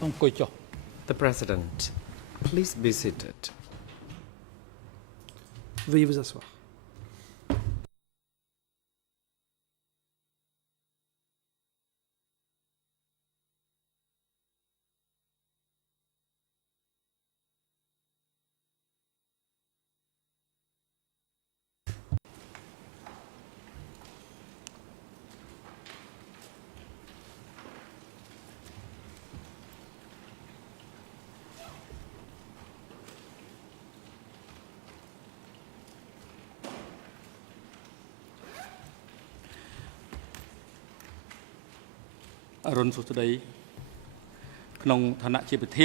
The President, please be seated. Veuillez vous asseoir.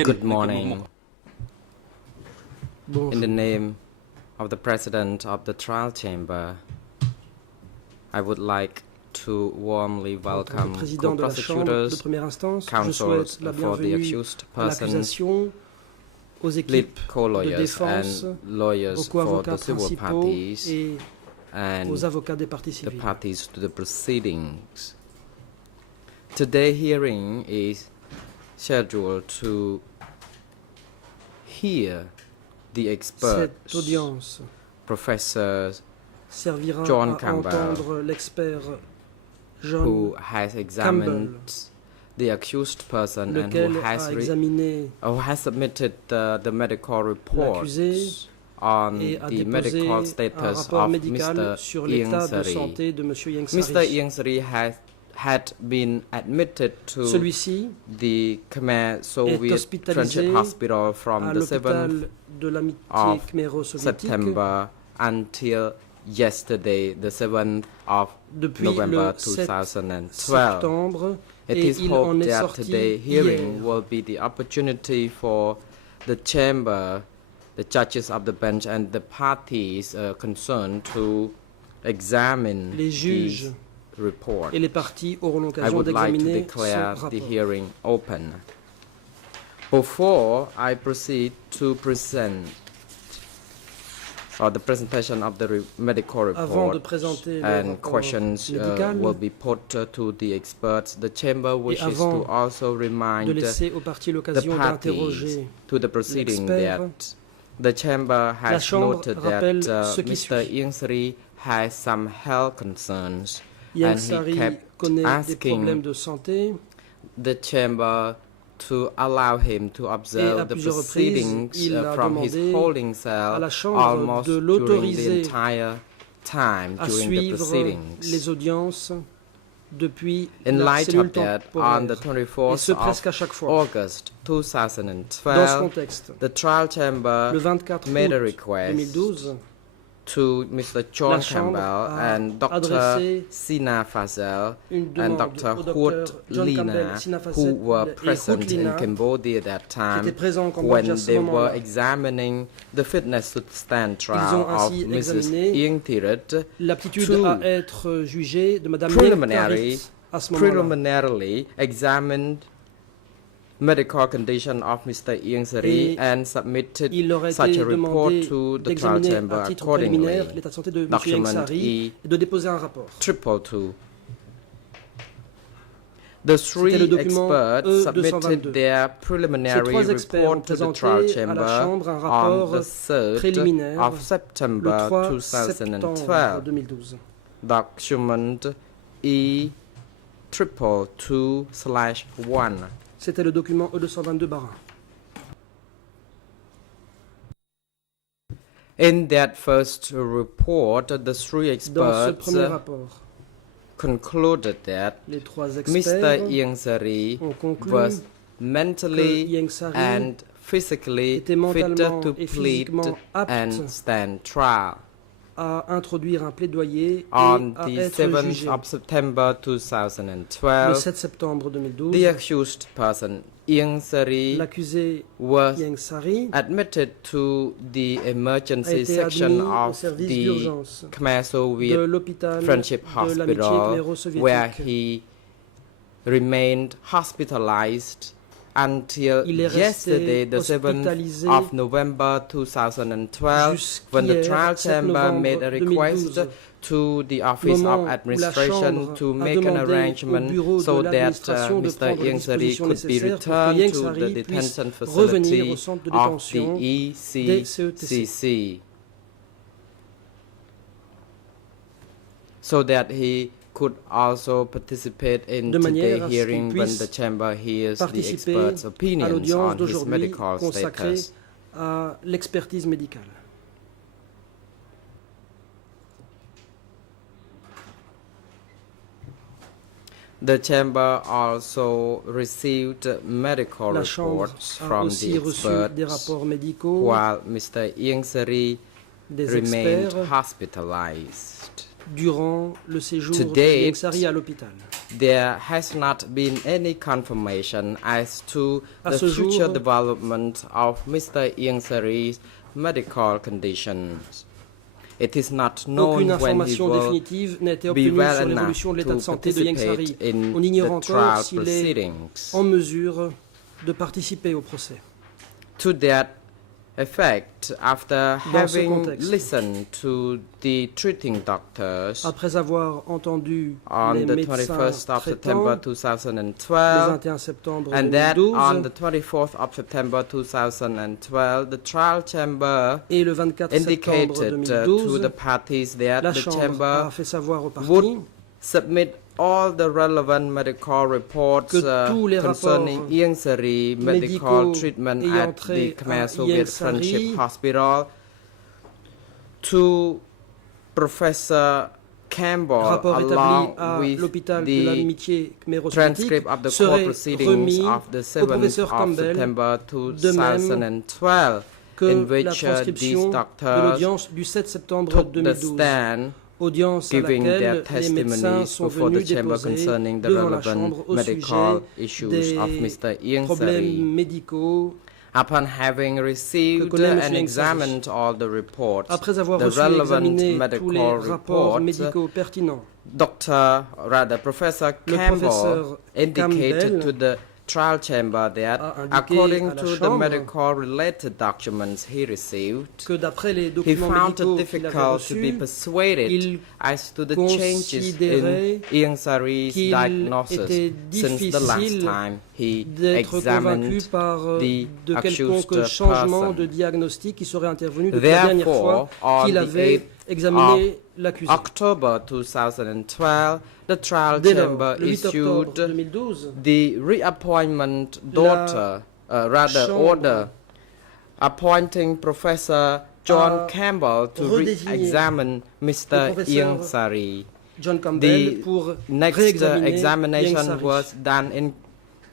Good morning. In the name of the President of the Trial Chamber, I would like to warmly welcome Président de la Chambre de première instance, je souhaite la bienvenue à l'accusation, aux équipes de défense, aux co-avocats principaux et aux avocats des parties civiles. Today's hearing is scheduled to hear the experts, Cette audience Professor servira John à Campbell, entendre l'expert John who has examined Campbell, the accused person and lequel who a examiné has submitted the medical report l'accusé on et a the déposé medical un status rapport of médical sur l'état de santé de M. Ieng Mr. Sary. Ieng Sary had been admitted to Celui-ci the Khmer est Soviet hospitalisé Friendship Hospital from à the l'hôpital 7th de l'amitié of khmero-soviétique September until yesterday, the 7th of depuis November le 7 2012. septembre It et is il en hoped est that sorti today's hearing hier. will be the opportunity for the chamber, the judges of the bench and the parties concerned to examine Les juges the report. et les parties auront I l'occasion would like to d'examiner declare son the rapport. hearing open. Before I proceed to present the presentation of the medical Avant de report présenter le and rapport questions médical will be put to the experts, the chamber wishes avant to also de remind laisser aux parties the l'occasion parties d'interroger to the proceeding l'expert, that the chamber la has Chambre noted rappelle that ce qui Mr. suit. Ieng Sary has some health concerns Ieng and he Sary kept connaît des asking problèmes de santé the chamber to allow him to et à observe the plusieurs reprises, proceedings il a from his demandé holding à cell la Chambre almost de during the l'autoriser entire time à during the suivre proceedings. les audiences depuis In la light cellule of that, on the temporaire, et 24th ce presque à chaque of fois. August Dans ce 2012, contexte, the trial chamber le 24 made a août request 2012, to Mr. John la Chambre Campbell a and Dr. adressé Sina Fazel une and demande Dr. au Hoot docteur John Campbell, Lina, Sina who Fazel were et present Hoot in Lina, Cambodia at that qui time étaient présents en when Cambodge à ce they were moment-là. examining the fitness to stand Ils trial ont of ainsi Mrs. examiné Ieng Thirit l'aptitude to à être jugée de Mme preliminary- Ieng Thirit à ce moment-là. preliminarily examined medical condition of Mr. Ieng Sary Et and submitted il leur a such été a report demandé to the trial d'examiner chamber à titre accordingly. préliminaire l'état de santé de M. Ieng Document Sary et de déposer un rapport. E222. The three C'était le document experts submitted E222. their Ces preliminary trois experts ont report to the présenté trial à la chamber Chambre un on rapport the 3rd préliminaire of le September 3 septembre 2012. 2012. Document E222/1. C'était le document E222-1. In that first report, the three Dans ce experts premier rapport, concluded that les trois Mr. experts Ieng Sary ont conclu was que mentally Ieng Sary and physically était fit mentalement to et plead physiquement apte and stand trial. à introduire un plaidoyer et On à the être 7th jugé. of September Le 2012, 7 septembre 2012, the accused person, Ieng Sary, l'accusé was Ieng Sary admitted to the a emergency été section admis au of service the d'urgence Khmer de Soviet l'hôpital Friendship de l'amitié Hospital, where khmero-soviétique he remained hospitalized until yesterday, the 7th of November 2012, when the trial chamber made a request to the Office of Administration to make an arrangement so that Mr. Ieng Sary could be returned to the detention facility of the ECCC, so that he could also participate in today's hearing when the chamber hears the experts' opinions on his medical status. À l'expertise médicale. The chamber also received medical reports from the experts while Mr. Ieng Sary remained hospitalized. Durant le séjour de Ieng Sary à l'hôpital. There has not been any confirmation as to the future development of Mr. Ieng Sary's medical conditions. It is not known when he will be well enough to participate in the trial proceedings. En mesure de participer au procès. To that effect, after having listened to the treating doctors après avoir entendu on les the médecins 21st of September 2012, le 21 septembre and 2012, that on the 24th of September 2012, the trial chamber et le 24 indicated septembre 2012, to the parties that la the chambre chamber a fait savoir aux parties would submit all the relevant medical reports concerning Ieng Sary medical treatment at the Khmer Soviet Friendship Hospital to Professor Campbell, along with the transcript of the court proceedings of the 7th of September 2012, in which these doctors took the stand, giving their testimonies before the chamber concerning the relevant medical issues of Mr. Ieng Sary. Upon having received and examined all the reports, the relevant medical reports, Professor Campbell indicated to the trial chamber that, according to the medical-related documents he received, he found it difficult to be persuaded as to the changes in Ieng Sary's diagnosis since the last time he examined the accused person. Therefore, on the 8th of October 2012, the trial chamber issued the reappointment order appointing Professor John Campbell to re-examine Mr. Ieng Sary. The next examination was done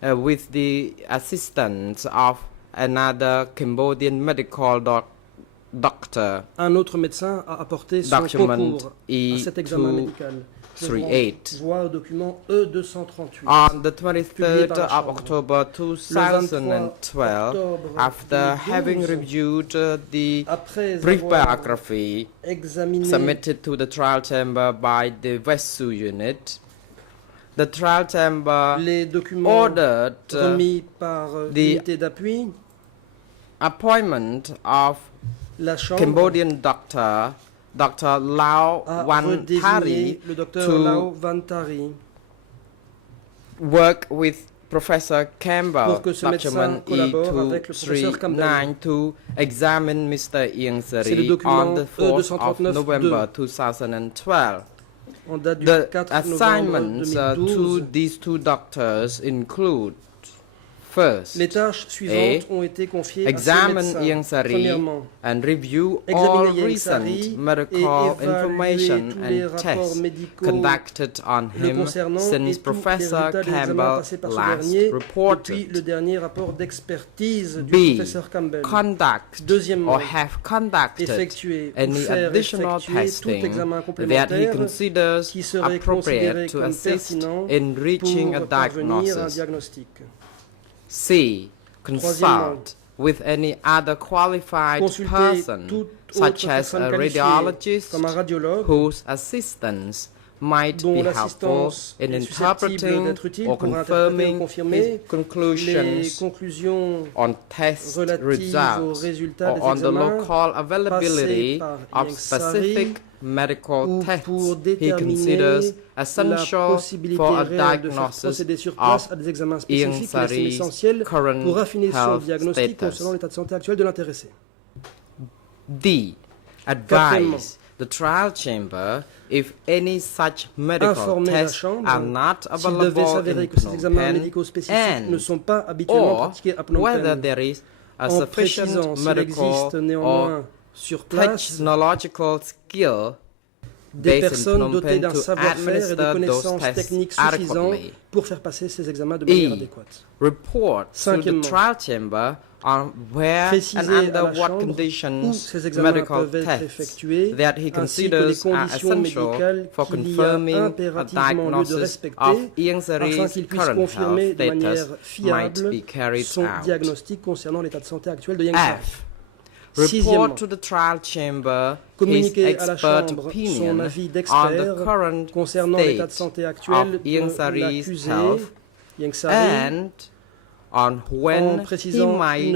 with the assistance of another Cambodian medical doctor. Un autre médecin a apporté son concours à cet examen médical. Voix au document E238. On the 23rd of October 2012, after having reviewed the brief biography submitted to the trial chamber by the Westsu unit, the trial chamber ordered the appointment of Cambodian doctor Dr. Lau Van Thari to work with Professor Campbell, document E239, to examine Mr. Ieng Sary on the 4th of November 2012. The assignments to these two doctors include: first, examine Ieng Sary and review all recent medical information and tests conducted on him since Professor Campbell last reported. B. Conduct or have conducted any additional testing that he considers appropriate to assist in reaching a diagnosis. C. Consult with any other qualified person, such as a radiologist, whose assistance might be helpful in interpreting or confirming his conclusions on test results or on the local availability of specific medical tests he considers essential for a diagnosis of Ieng Sari's current health status. D. Advise the trial chamber if any such medical tests are not available in Phnom Penh or whether there is a sufficient medical or technological skill des personnes dotées d'un savoir-faire et de connaissances techniques suffisantes pour faire passer ces examens de manière adéquate. Report to the trial chamber on where and under what conditions medical tests that he considers are essential for confirming a diagnosis of Ieng Sari's current health status might be carried out. F. Report to the trial chamber his expert opinion on the current state of Ieng Sari's health and on when he might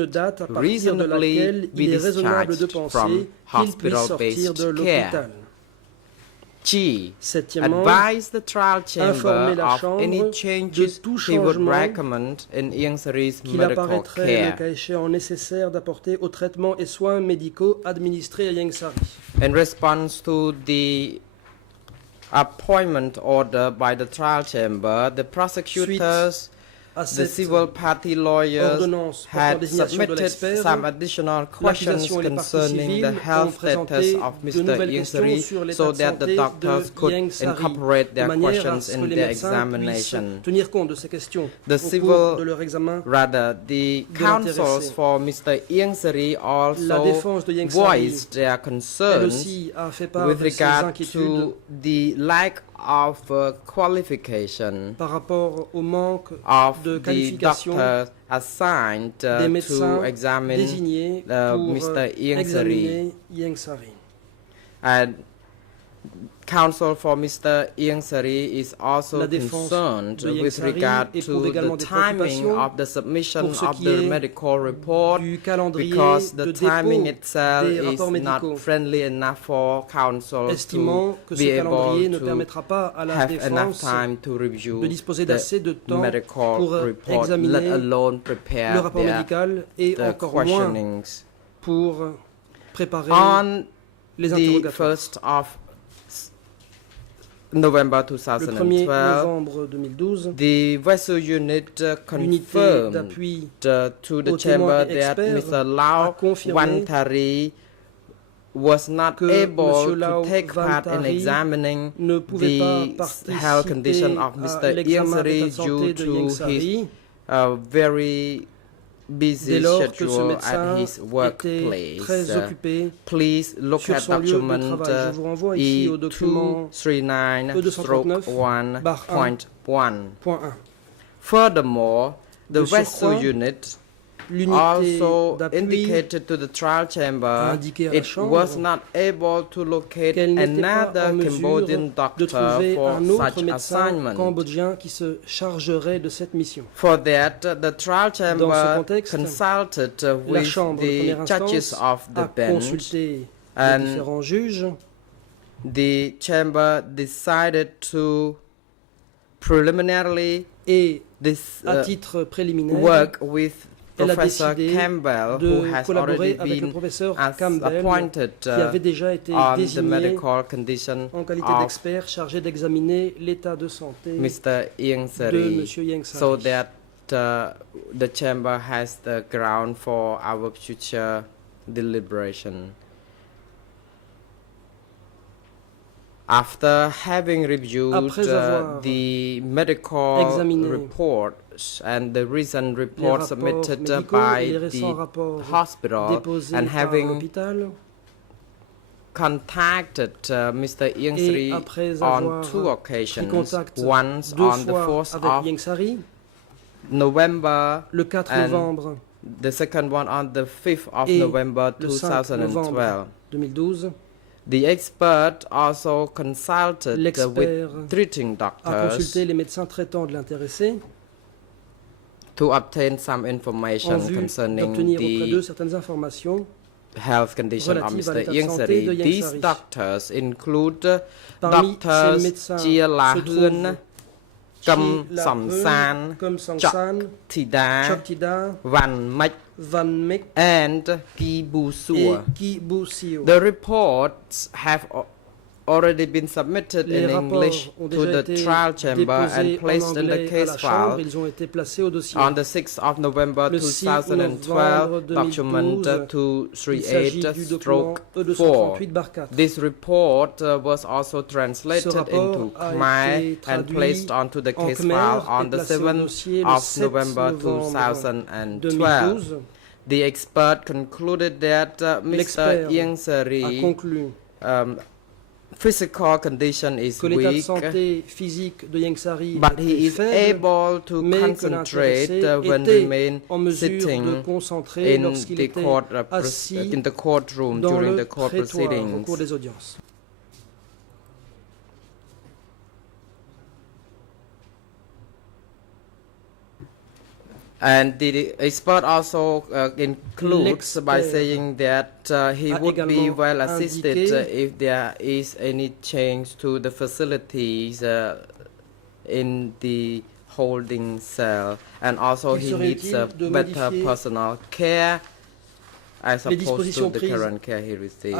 reasonably be discharged from hospital-based care. G. Advise the trial chamber of any changes he would recommend in Ieng Sari's medical care. Le cas échéant nécessaire d'apporter aux traitements et soins médicaux administrés à Ieng Sari. In response to the appointment order by the trial chamber, the prosecutors, the civil party lawyers had submitted some additional questions concerning the health status of Mr. Ieng Sari so that the doctors could incorporate their questions in their examination. The counsels for Mr. Ieng Sari also voiced their concerns with regard to the lack of qualification par rapport au manque of de the doctors assigned to examine Mr. Ieng Sari. And counsel for Mr. Ieng Sari is also concerned with regard to the timing of the submission of the medical report because the timing itself is not friendly enough for counsel to be able to have enough time to review the medical report, let alone prepare the questionings. On the 1st of November 2012, the vessel unit confirmed to the chamber that Mr. Lau Wan Thari was not able to take part in examining the health condition of Mr. Ieng Sari due to his very busy schedule at his workplace. Please look at document E239/1.1. Furthermore, the vessel unit also indicated to the trial chamber it was not able to locate another Cambodian doctor for such assignment. For that, the trial chamber consulted with the judges of the bench, and the chamber decided to preliminarily work with Professor Campbell, who has already been appointed on the medical condition of Mr. Ieng Sari, so that the chamber has the ground for our future deliberation. After having reviewed the medical reports and the recent report submitted by the hospital and having contacted Mr. Ieng Sari on 2 occasions, once on the 4th of November and the second one on the 5th of November 2012. The expert also consulted with treating doctors a consulté les médecins traitants de l'intéressé to obtain some information concerning the health condition of Mr. Ieng Sary. These doctors include doctors Chia La Hun, Kum Som San, Chok Thida, Van Mek, and Ki Bu Suo. The reports have already been submitted in English to the trial chamber and placed in the case file. On the 6th of November 2012, document 238/4. This report was also translated into Khmer and placed onto the case file on the 7th of November 2012. The expert concluded that Mr. Ieng Sary physical condition is weak, but he is able to concentrate when remain sitting in the courtroom during the court proceedings. And the expert also includes by saying that he would be well assisted if there is any change to the facilities in the holding cell, and also he needs better personal care as opposed to the current care he receives.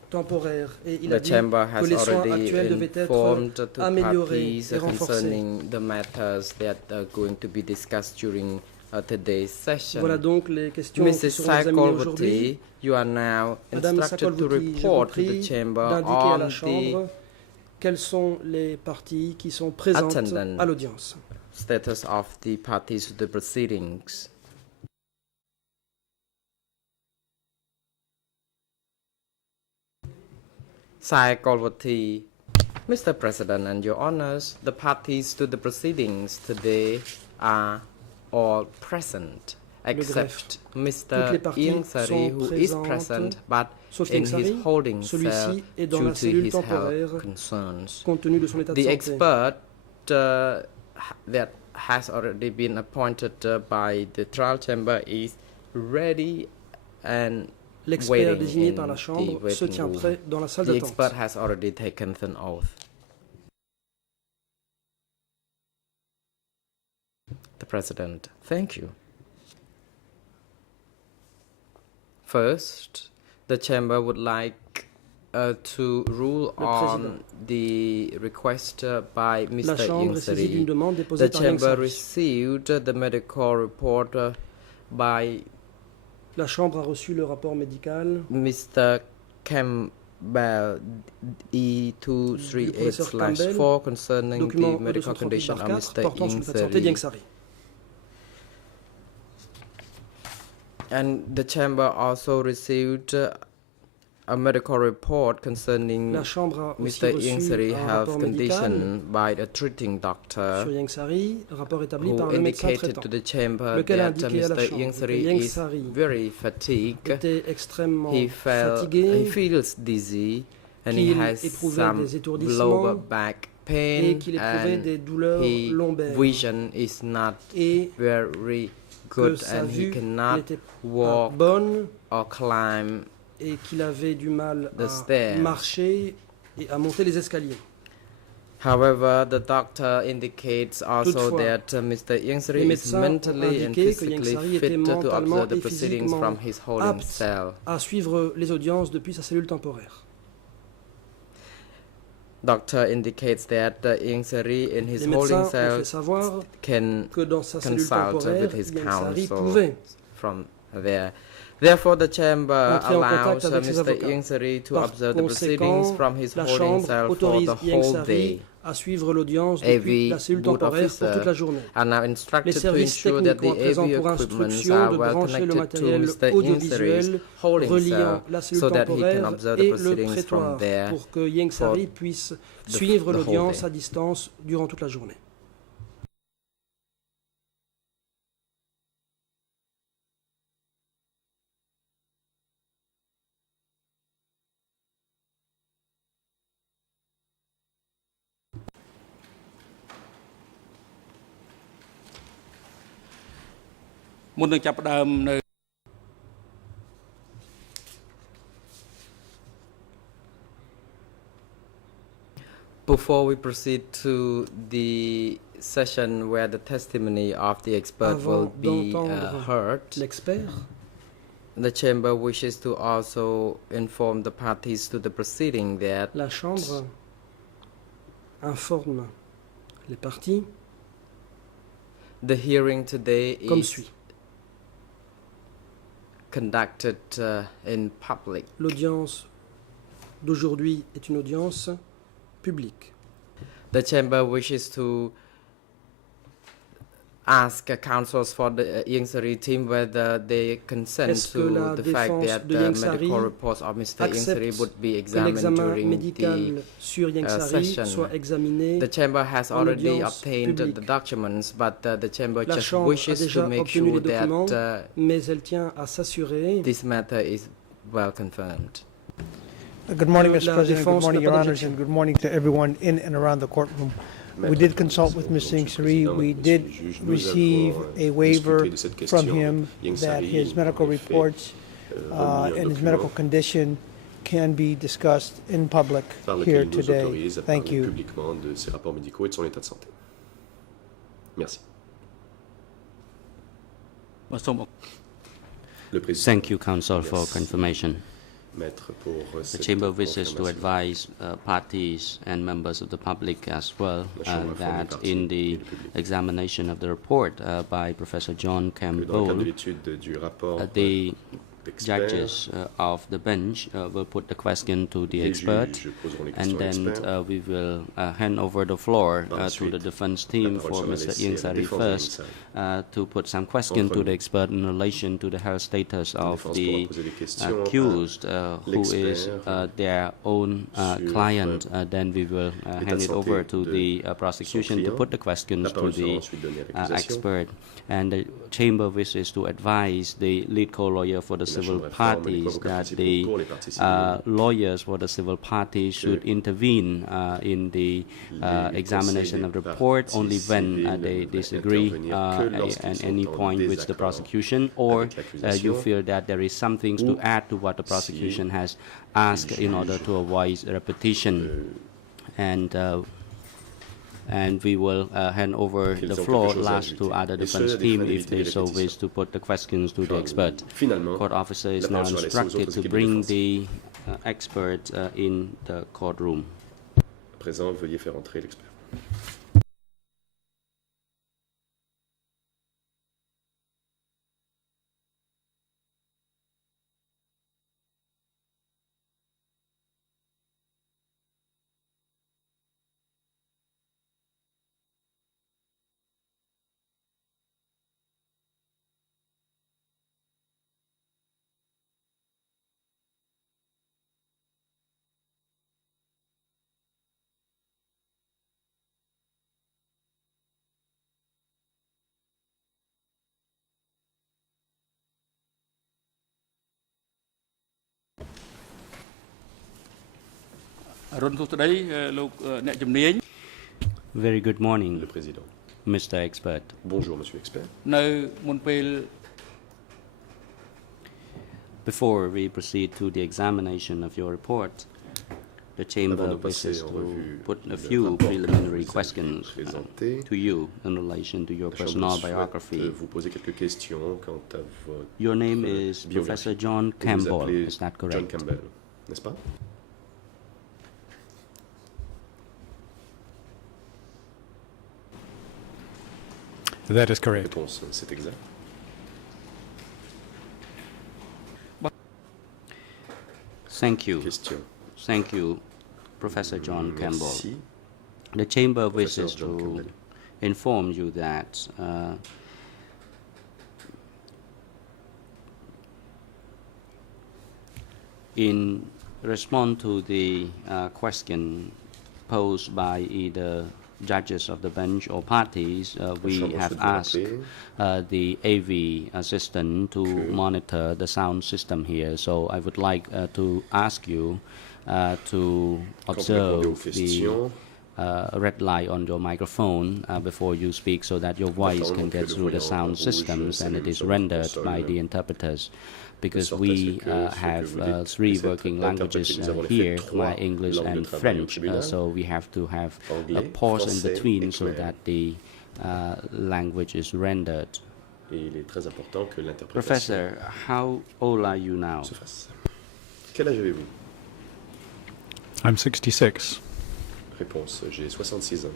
The chamber has already informed the parties concerning the matters that are going to be discussed during today's session. Mrs. Saikolvati, you are now instructed to report to the chamber on the quelles sont les parties qui sont présentes à l'audience. Status of the parties to the proceedings. Saikolvati. Mr. President and Your Honors, the parties to the proceedings today are all present, except Mr. Ieng Sary, who is present but in his holding cell due to his health concerns. The expert that has already been appointed by the trial chamber is ready and L'expert désigné par la Chambre se tient prêt dans la salle d'attente. The expert has already taken an oath. The President, thank you. First, the Chamber would like to rule on the request by Mr. Ieng Sary. The Chamber received the medical report by La Chambre a reçu le rapport médical. Mr. Campbell E238/4 concerning the medical condition of Mr. Ieng Sary. And the chamber also received a medical report concerning Mr. Ieng Sary's health condition by a treating doctor who indicated to the chamber that Mr. Ieng Sary is very fatigued. He feels dizzy and he has some lower back pain and his vision is not very good and he cannot walk or climb et qu'il avait du mal à marcher et à monter les escaliers. However, the doctor indicates also that Mr. Ieng Sary is mentally and physically fit to observe the proceedings from his holding cell. À suivre les audiences depuis sa cellule temporaire. Doctor indicates that Ieng Sary in his holding cell can consult with his counsel from there. Therefore, the chamber allows Mr. Ieng Sary to observe the proceedings from his holding cell for the whole day. AV boot officer are now instructed to ensure that the AV equipments are well connected to Mr. Ieng Sary's holding cell so that he can observe the proceedings from there pour que Ieng Sary puisse suivre l'audience à distance durant toute la journée. Before we proceed to the session where the testimony of the expert will be heard, the Chamber wishes to also inform the parties to the proceeding that la Chambre informe les parties the hearing today comme is suit. Conducted in public. L'audience d'aujourd'hui est une audience publique. The Chamber wishes to ask counsels for the Ieng Sary team whether they consent to the fact that the medical reports of Mr. Ieng Sary would be examined during the session. The Chamber has already obtained the documents, but the Chamber just wishes to make sure that this matter is well confirmed. Good morning, Mr. President. Good morning, Your Honors, and good morning to everyone in and around the courtroom. We did consult with Mr. Ieng Sary. We did receive a waiver from him that his medical reports and his medical condition can be discussed in public here today. Thank you. Thank you, Counsel, for confirmation. The Chamber wishes to advise parties and members of the public as well that in the examination of the report by Professor John Campbell, the judges of the bench will put the question to the expert, and then we will hand over the floor to the defense team for Mr. Ieng Sary first to put some question to the expert in relation to the health status of the accused who is their own client. Then we will hand it over to the prosecution to put the questions to the expert. And the Chamber wishes to advise the lead co-lawyer for the civil parties that the lawyers for the civil parties should intervene in the examination of the report only when they disagree at any point with the prosecution, or you feel that there is some things to add to what the prosecution has asked in order to avoid repetition. And we will hand over the floor last to other defense team if they so wish to put the questions to the expert. Court officer is now instructed to bring the expert in the courtroom. Présent, veuillez faire entrer l'expert. Very good morning, Le Président. Mr. Expert. Bonjour, Monsieur l'expert. Before we proceed to the examination of your report, the Chamber wishes to put a few preliminary questions to you in relation to your personal biography. Your name is Professor John Campbell, is that correct? John Campbell, n'est-ce pas? That is correct. Réponse, c'est exact. Thank you. Question. Thank you, Professor John Campbell. Merci. The Chamber Professor wishes John to Campbell. inform you that in response to the question posed by either judges of the bench or parties, we have asked the AV assistant to monitor the sound system here. So I would like to ask you to observe the red light on your microphone before you speak so that your voice can get through the sound systems and it is rendered by the interpreters. Because we have 3 working languages here, Khmer, English and French, so we have to have a pause in between so that the language is rendered. Professor, how old are you now? Quel âge avez-vous? I'm 66. Réponse, j'ai 66 ans.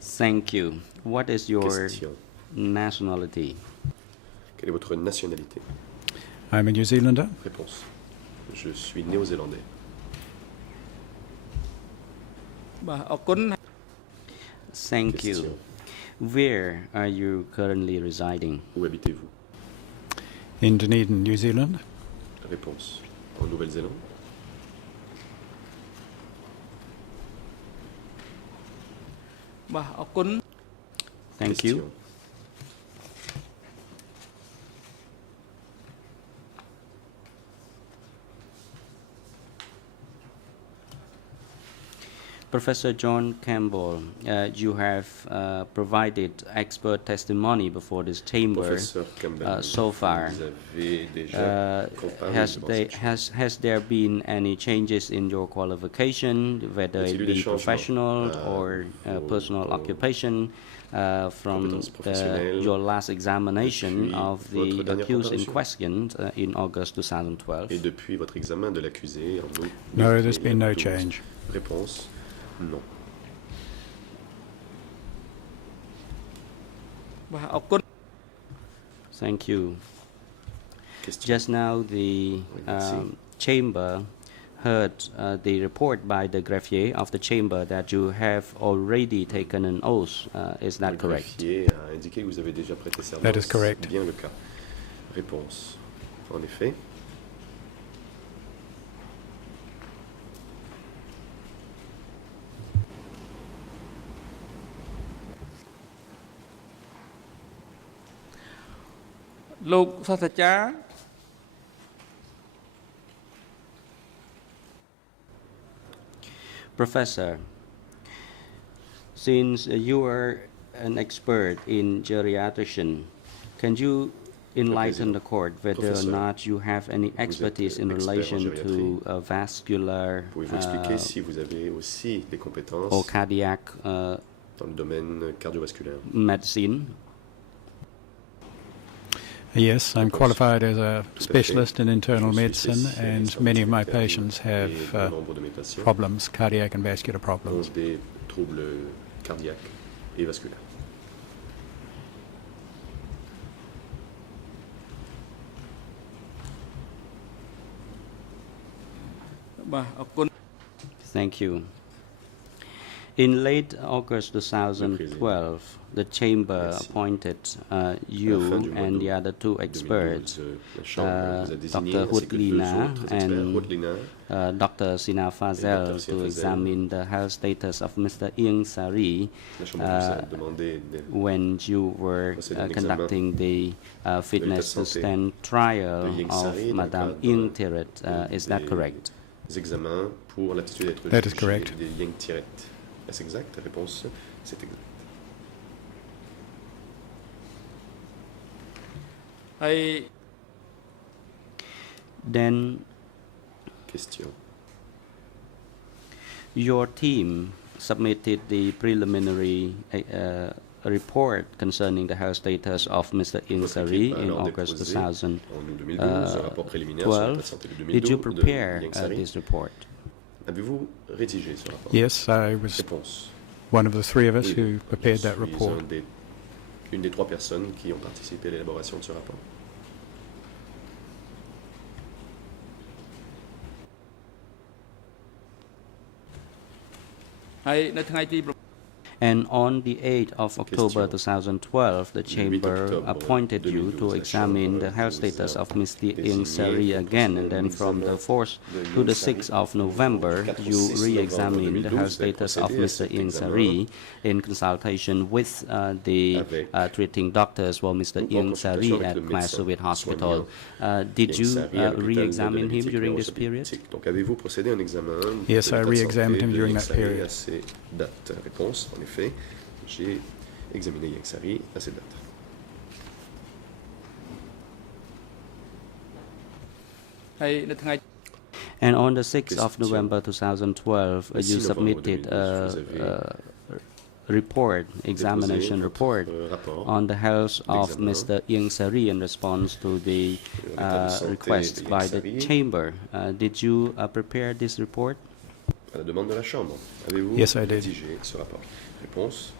Thank you. What is your Question. nationality? Quelle est votre nationalité? I'm a New Zealander. Réponse, je suis néo-zélandais. Thank you. Question. Where are you currently residing? Où habitez-vous? In Dunedin, New Zealand. Réponse, en Nouvelle-Zélande. Thank Question. you. Professor John Campbell, you have provided expert testimony before this chamber so far. Has there been any changes in your qualification, whether it be professional or personal occupation, from your last examination of the accused in question in August 2012? Et depuis votre examen de l'accusé en août. No, there's been no change. Réponse, non. Thank you. Question. Just now, the chamber heard the report by the greffier of the chamber that you have already taken an oath. Is that correct? Le greffier a indiqué que vous avez déjà prêté serment. That is correct. C'est bien le cas. Réponse, en effet. Professor, since you are an expert in geriatrician, can you enlighten the court whether or not you have any expertise in relation to vascular Pouvez-vous expliquer si vous avez aussi des compétences or cardiac dans le domaine cardiovasculaire? medicine? Yes, I'm qualified as a specialist in internal medicine, and many of my patients have problems, cardiac and vascular problems. Des troubles cardiaques et vasculaires. Thank you. In late August 2012, the chamber appointed you and the other 2 experts, Dr. Hudlina and Dr. Sina Fazel, to examine the health status of Mr. Ieng Sari when you were conducting the fitness to stand trial of Madame Ieng Thirret. Is that correct? That is correct. Est-ce exact? Réponse, c'est exact. Then Question. your team submitted the preliminary report concerning the health status of Mr. Ieng Sari in August 2012. Did you prepare this report? Avez-vous rédigé ce rapport? Yes, I was Réponse. one of the 3 of us who prepared that report. Une des 3 personnes qui ont participé à l'élaboration de ce rapport. And on the 8th of October 2012, the Chamber appointed you to examine the health status of Mr. Ieng Sary again, and then from the 4th to the 6th of November, you re-examined the health status of Mr. Ieng Sary in consultation with the treating doctors for Mr. Ieng Sary at Khmer Soviet Hospital. Did you re-examine him during this period? Yes, I re-examined him during that period. Réponse, en effet, j'ai examiné Ieng Sary à cette date. And on the 6th of November 2012, you submitted a report, examination report, on the health of Mr. Ieng Sary in response to the request by the Chamber. Did you prepare this report? À la demande de la Chambre. Avez-vous Yes, I did. rédigé ce rapport? Réponse,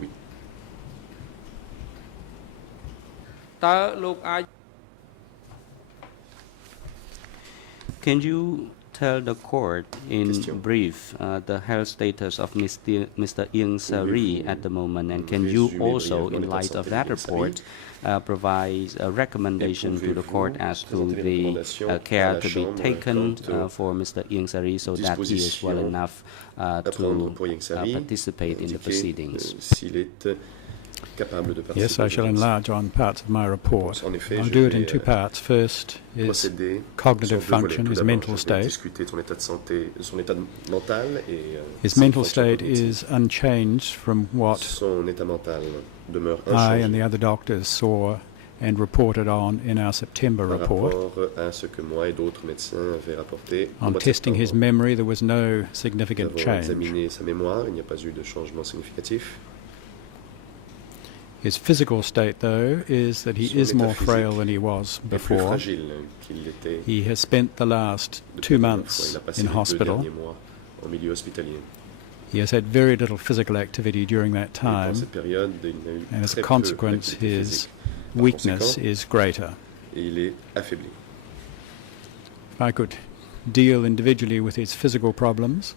oui. Can you tell the court in brief the health status of Mr. Ieng Sary at the moment, and can you also, in light of that report, provide a recommendation to the court as to the care to be taken for Mr. Ieng Sary so that he is well enough to participate in the proceedings? Yes, I shall enlarge on parts of my report. I'll do it in two parts. First is cognitive function, his mental state. His mental state is unchanged from what I and the other doctors saw and reported on in our September report. On testing his memory, there was no significant change. His physical state, though, is that he is more frail than he was before. He has spent the last 2 months in hospital. He has had very little physical activity during that time, and as a consequence, his weakness is greater. If I could deal individually with his physical problems.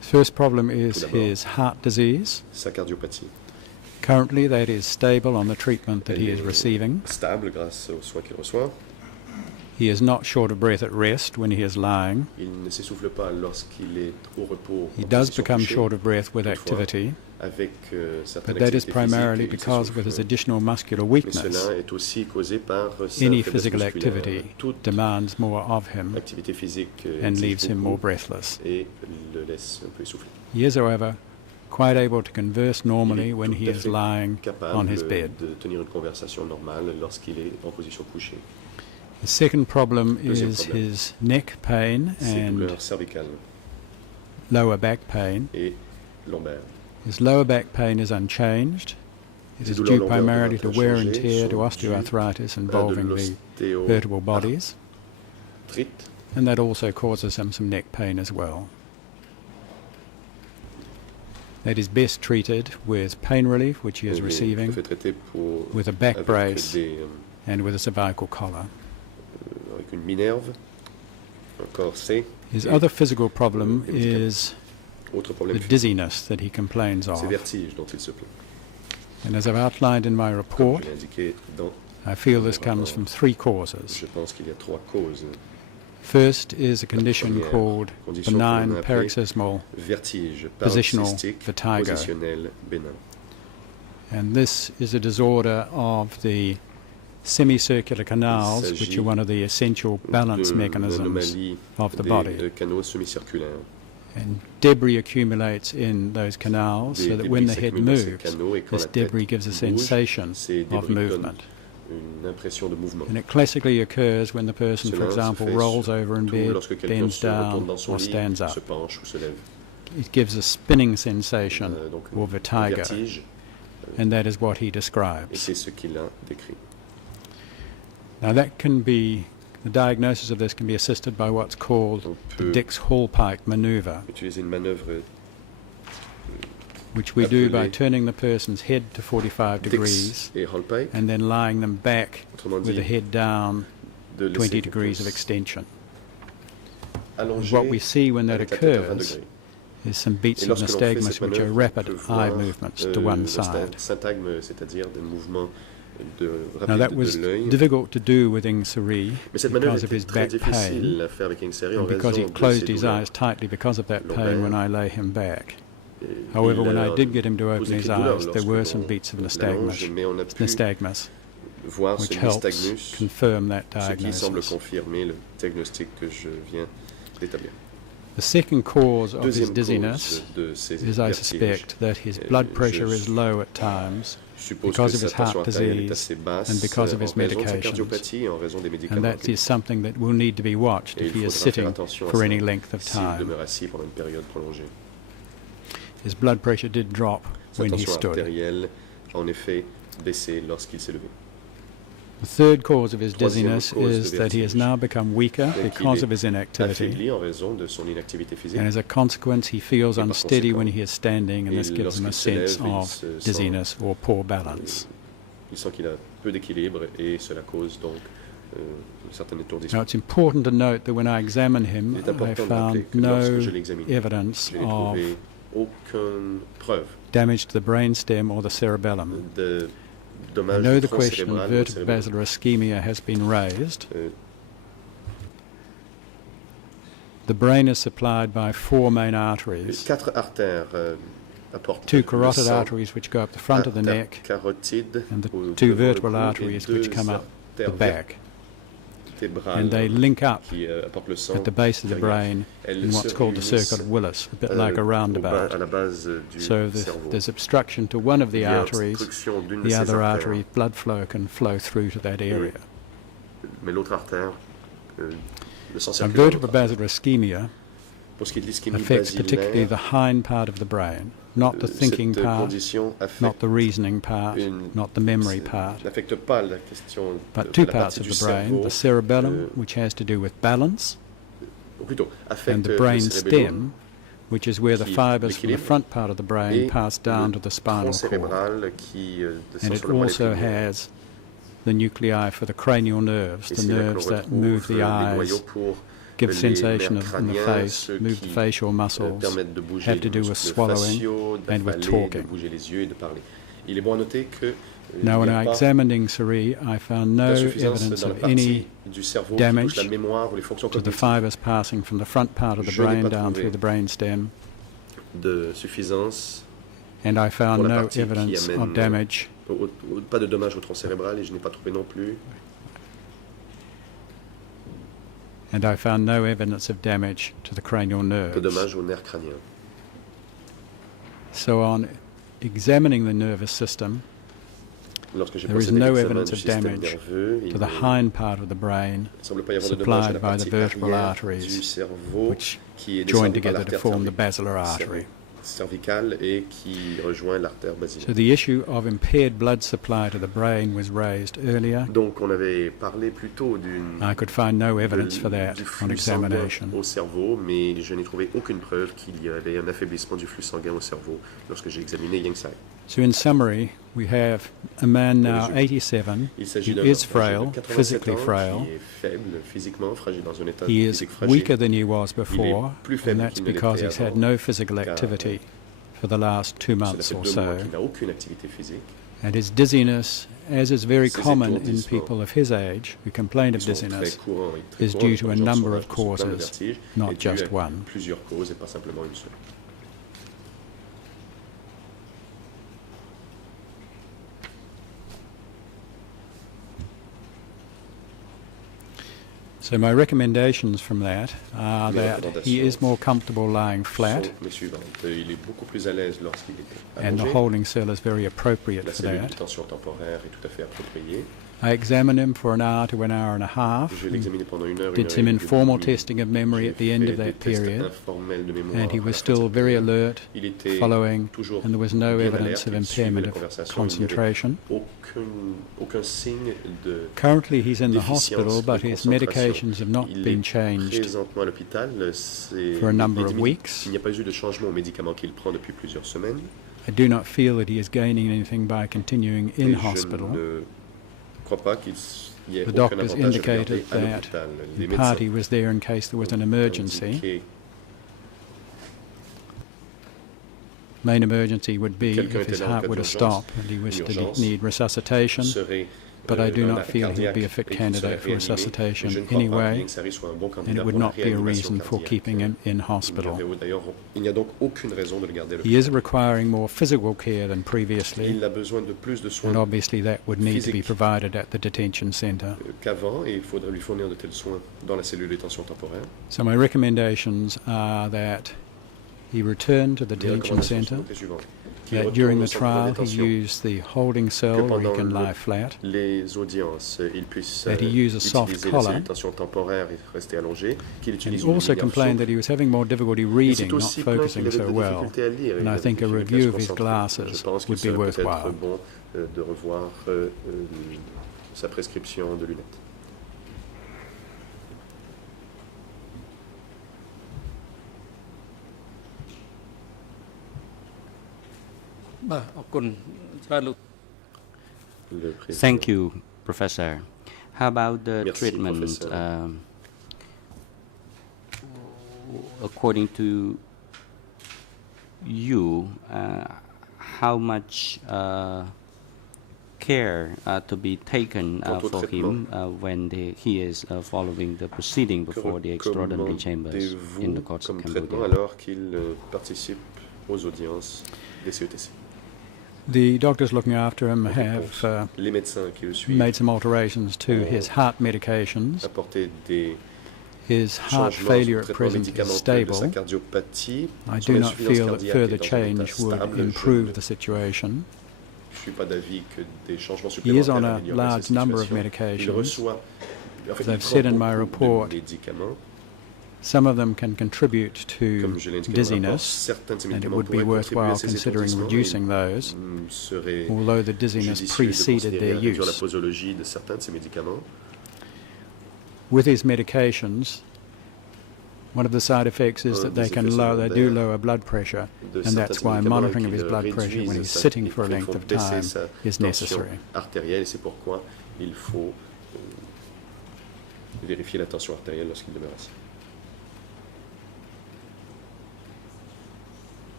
First problem is his heart disease. Currently, that is stable on the treatment that he is receiving. He is not short of breath at rest when he is lying. He does become short of breath with activity, but that is primarily because with his additional muscular weakness, any physical activity demands more of him and leaves him more breathless. He is, however, quite able to converse normally when he is lying on his bed. The second problem is his neck pain and lower back pain. His lower back pain is unchanged. It is due primarily to wear and tear, to osteoarthritis involving the vertebral bodies, and that also causes him some neck pain as well. That is best treated with pain relief, which he is receiving, with a back brace and with a cervical collar. His other physical problem is the dizziness that he complains of. And as I've outlined in my report, I feel this comes from 3 causes. First is a condition called benign paroxysmal positional vertigo. And this is a disorder of the semicircular canals, which are one of the essential balance mechanisms of the body. And debris accumulates in those canals so that when the head moves, this debris gives a sensation of movement. And it classically occurs when the person, for example, rolls over in bed, bends down, or stands up. It gives a spinning sensation, or vertigo, and that is what he describes. Now that can be, the diagnosis of this can be assisted by what's called the Dix-Hallpike maneuver, which we do by turning the person's head to 45 degrees and then lying them back with the head down 20 degrees of extension. And what we see when that occurs There's some beats of nystagmus which are rapid eye movements to one side. Now that was difficult to do with Ng Sri because of his back pain, and because he closed his eyes tightly because of that pain when I lay him back. However, when I did get him to open his eyes, there were some beats of nystagmus, which helps confirm that diagnosis. The second cause of his dizziness is, I suspect, that his blood pressure is low at times because of his heart disease and because of his medications. And that is something that will need to be watched if he is sitting for any length of time. His blood pressure did drop when he stood. The third cause of his dizziness is that he has now become weaker because of his inactivity, and as a consequence he feels unsteady when he is standing, and this gives him a sense of dizziness or poor balance. Now it's important to note that when I examined him, I found no evidence of damage to the brainstem or the cerebellum. I know the question of vertebrovascular ischemia has been raised. The brain is supplied by 4 main arteries, 2 carotid arteries which go up the front of the neck, and the 2 vertebral arteries which come up the back. And they link up at the base of the brain in what's called the circuit of Willis, a bit like a roundabout. So there's obstruction to one of the arteries, the other artery blood flow can flow through to that area. Vertebrovascular ischemia affects particularly the hind part of the brain, not the thinking part, not the reasoning part, not the memory part, but 2 parts of the brain, the cerebellum, which has to do with balance, and the brain stem, which is where the fibers from the front part of the brain pass down to the spinal cord. And it also has the nuclei for the cranial nerves, the nerves that move the eyes, give sensation in the face, move the facial muscles, have to do with swallowing and with talking. Now, when I examined Ng Sri, I found no evidence of any damage to the fibers passing from the front part of the brain down through the brainstem, and I found no evidence of damage and I found no evidence of damage to the cranial nerves. So on examining the nervous system, there is no evidence of damage to the hind part of the brain supplied by the vertebral arteries, which join together to form the basilar artery. cervicale et qui rejoint l'artère basilaire. So the issue of impaired blood supply to the brain was raised earlier. Donc on avait parlé plutôt I could find no evidence for that on examination. Au cerveau, mais je n'ai trouvé aucune preuve qu'il y avait un affaiblissement du flux sanguin au cerveau lorsque j'ai examiné Yang Sai. So in summary, we have a man now 87 who is frail, physically frail. He is weaker than he was before, and that's because he's had no physical activity for the last 2 months or so. And his dizziness, as is very common in people of his age who complain of dizziness, is due to a number of causes, not just one. So my recommendations from that are that he is more comfortable lying flat, and the holding cell is very appropriate for that. I examined him for an hour to an hour and a half, did some informal testing of memory at the end of that period, and he was still very alert, following, and there was no evidence of impairment of concentration. Currently he's in the hospital, but his medications have not been changed for a number of weeks. I do not feel that he is gaining anything by continuing in hospital. The doctors indicated that the party was there in case there was an emergency. main emergency would be if his heart were to stop and he was to need resuscitation, but I do not feel he would be a fit candidate for resuscitation anyway, and it would not be a reason for keeping him in hospital. He is requiring more physical care than previously, and obviously that would need to be provided at the detention centre. So my recommendations are that he return to the detention centre, that during the trial he use the holding cell where he can lie flat, that he use a soft collar, and he also complained that he was having more difficulty reading, not focusing so well, and I think a review of his glasses would be worthwhile. Thank you, Professor. How about the treatment? According to you, how much care to be taken for him when he is following the proceeding before the extraordinary chambers in the courts of Cambodia? The doctors looking after him have made some alterations to his heart medications. His heart failure at present is stable. I do not feel that further change would improve the situation. He is on a large number of medications. As I've said in my report, some of them can contribute to dizziness, and it would be worthwhile considering reducing those, although the dizziness preceded their use. With his medications, one of the side effects is that they do lower blood pressure, and that's why monitoring of his blood pressure when he's sitting for a length of time is necessary.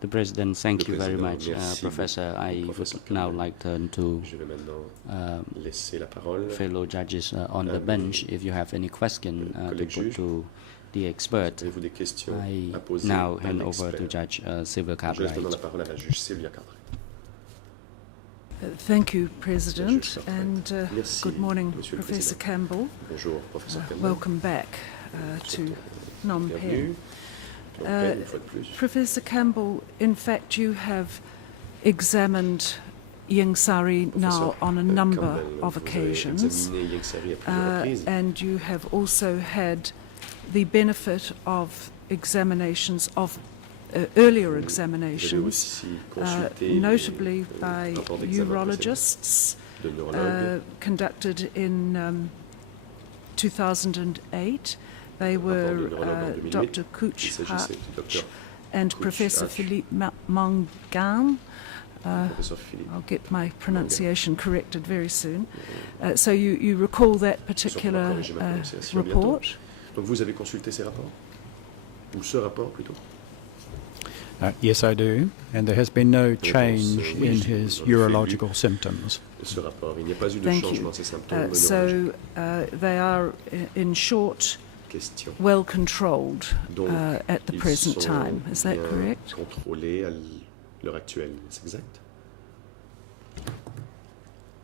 The President, thank you very much. Professor, I would now like to turn to fellow judges on the bench. If you have any question to put to the expert, I now hand over to Judge Sylvia Cartwright. Thank you, President, and good morning, Professor Campbell. Welcome back to Phnom Penh. Professor Campbell, in fact, you have examined Ieng Sary now on a number of occasions, and you have also had the benefit of examinations of earlier examinations, notably by urologists, conducted in 2008. They were Dr. Kuch and Professor Philippe Mangan. I'll get my pronunciation corrected very soon. So you recall that particular report? Donc vous avez consulté ces rapports? Ou ce rapport plutôt? Yes, I do, and there has been no change in his urological symptoms. Thank you. So they are, in short, well controlled at the present time. Is that correct?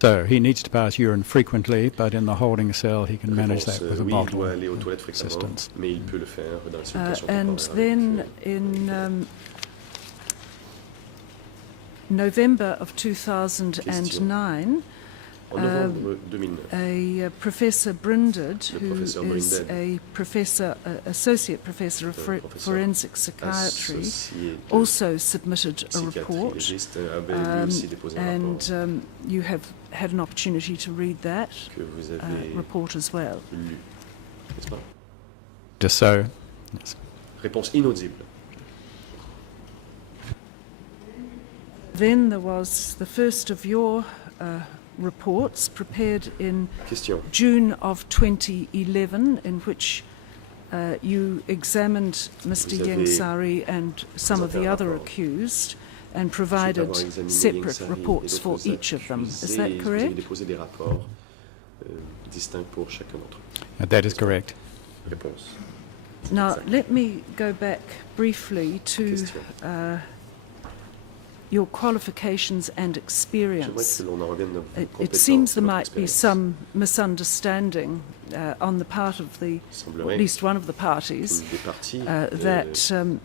So he needs to pass urine frequently, but in the holding cell he can manage that with a bottle assistance. And then in November of 2009, a Professor Brinded, who is a associate professor of forensic psychiatry, also submitted a report, and you have had an opportunity to read that report as well. Just so. Yes. Réponse inaudible. Then there was the first of your reports prepared in June of 2011, in which you examined Mr. Ieng Sary and some of the other accused and provided separate reports for each of them. Is that correct? That is correct. Now, let me go back briefly to your qualifications and experience. It seems there might be some misunderstanding on the part of at least one of the parties that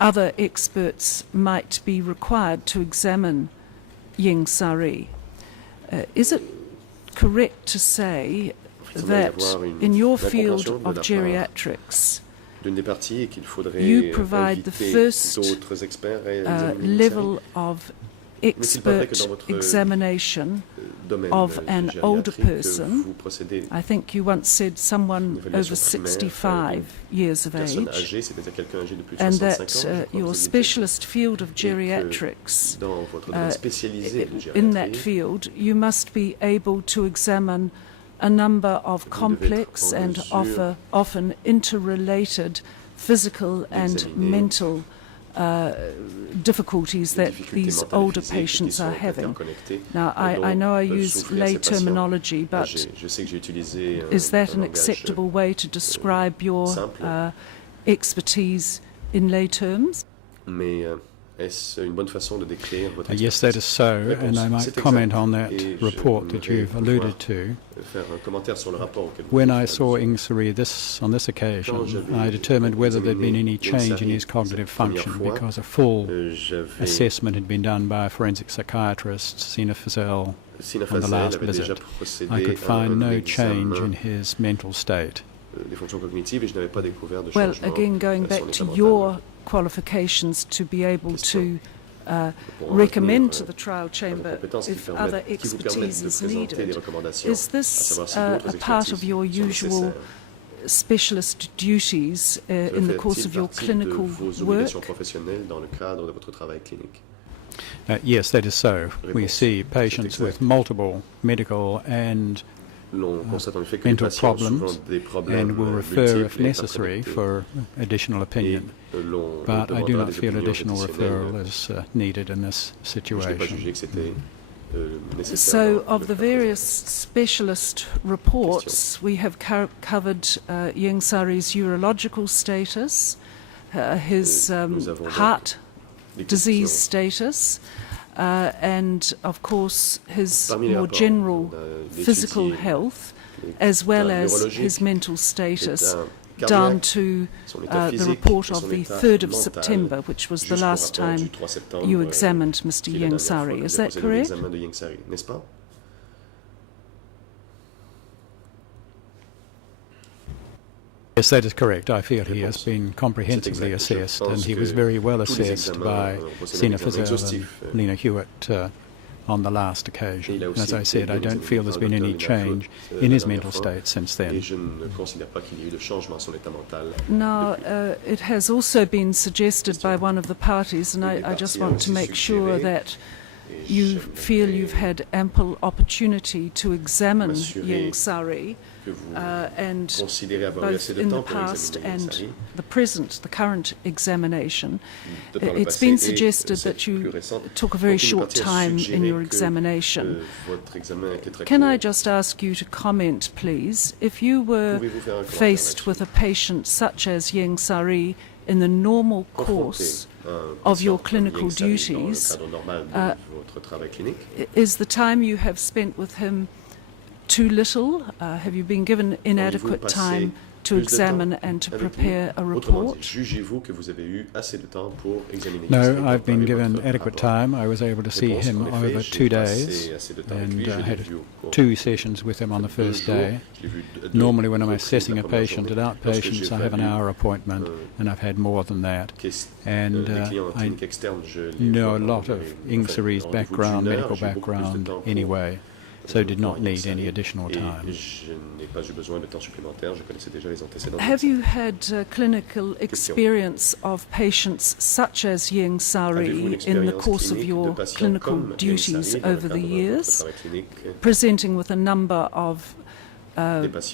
other experts might be required to examine Ieng Sary. Is it correct to say that in your field of geriatrics, you provide the first level of expert examination of an older person? I think you once said someone over 65 years of age, and that your specialist field of geriatrics, in that field, you must be able to examine a number of complex and often interrelated physical and mental difficulties that these older patients are having. Now, I know I use lay terminology, but is that an acceptable way to describe your expertise in lay terms? Yes, that is so, and I might comment on that report that you've alluded to. When I saw Ieng Sary on this occasion, I determined whether there had been any change in his cognitive function, because a full assessment had been done by a forensic psychiatrist, Sina Feazell, on the last visit. I could find no change in his mental state. Well, again, going back to your qualifications to be able to recommend to the trial chamber if other expertise is needed, is this a part of your usual specialist duties in the course of your clinical work? Yes, that is so. We see patients with multiple medical and mental problems and will refer if necessary for additional opinion. But I do not feel additional referral is needed in this situation. So, of the various specialist reports, we have covered Ieng Sary's urological status, his heart disease status, and of course his more general physical health, as well as his mental status, down to the report of the 3rd of September, which was the last time you examined Mr. Ieng Sary. Is that correct? Yes, that is correct. I feel he has been comprehensively assessed, and he was very well assessed by Sina Feazell and Lena Hewitt on the last occasion. And as I said, I don't feel there's been any change in his mental state since then. Now, it has also been suggested by one of the parties, and I just want to make sure that you feel you've had ample opportunity to examine Ieng Sary, and both in the past and the present, the current examination. It's been suggested that you took a very short time in your examination. Can I just ask you to comment, please, if you were faced with a patient such as Ieng Sary in the normal course of your clinical duties, is the time you have spent with him too little? Have you been given inadequate time to examine and to prepare a report? No, I've been given adequate time. I was able to see him over 2 days and had 2 sessions with him on the first day. Normally when I'm assessing a patient at outpatients, I have an hour appointment, and I've had more than that. And I know a lot of Ieng Sary's background, medical background anyway, so did not need any additional time. Have you had clinical experience of patients such as Ieng Sary in the course of your clinical duties over the years, presenting with a number of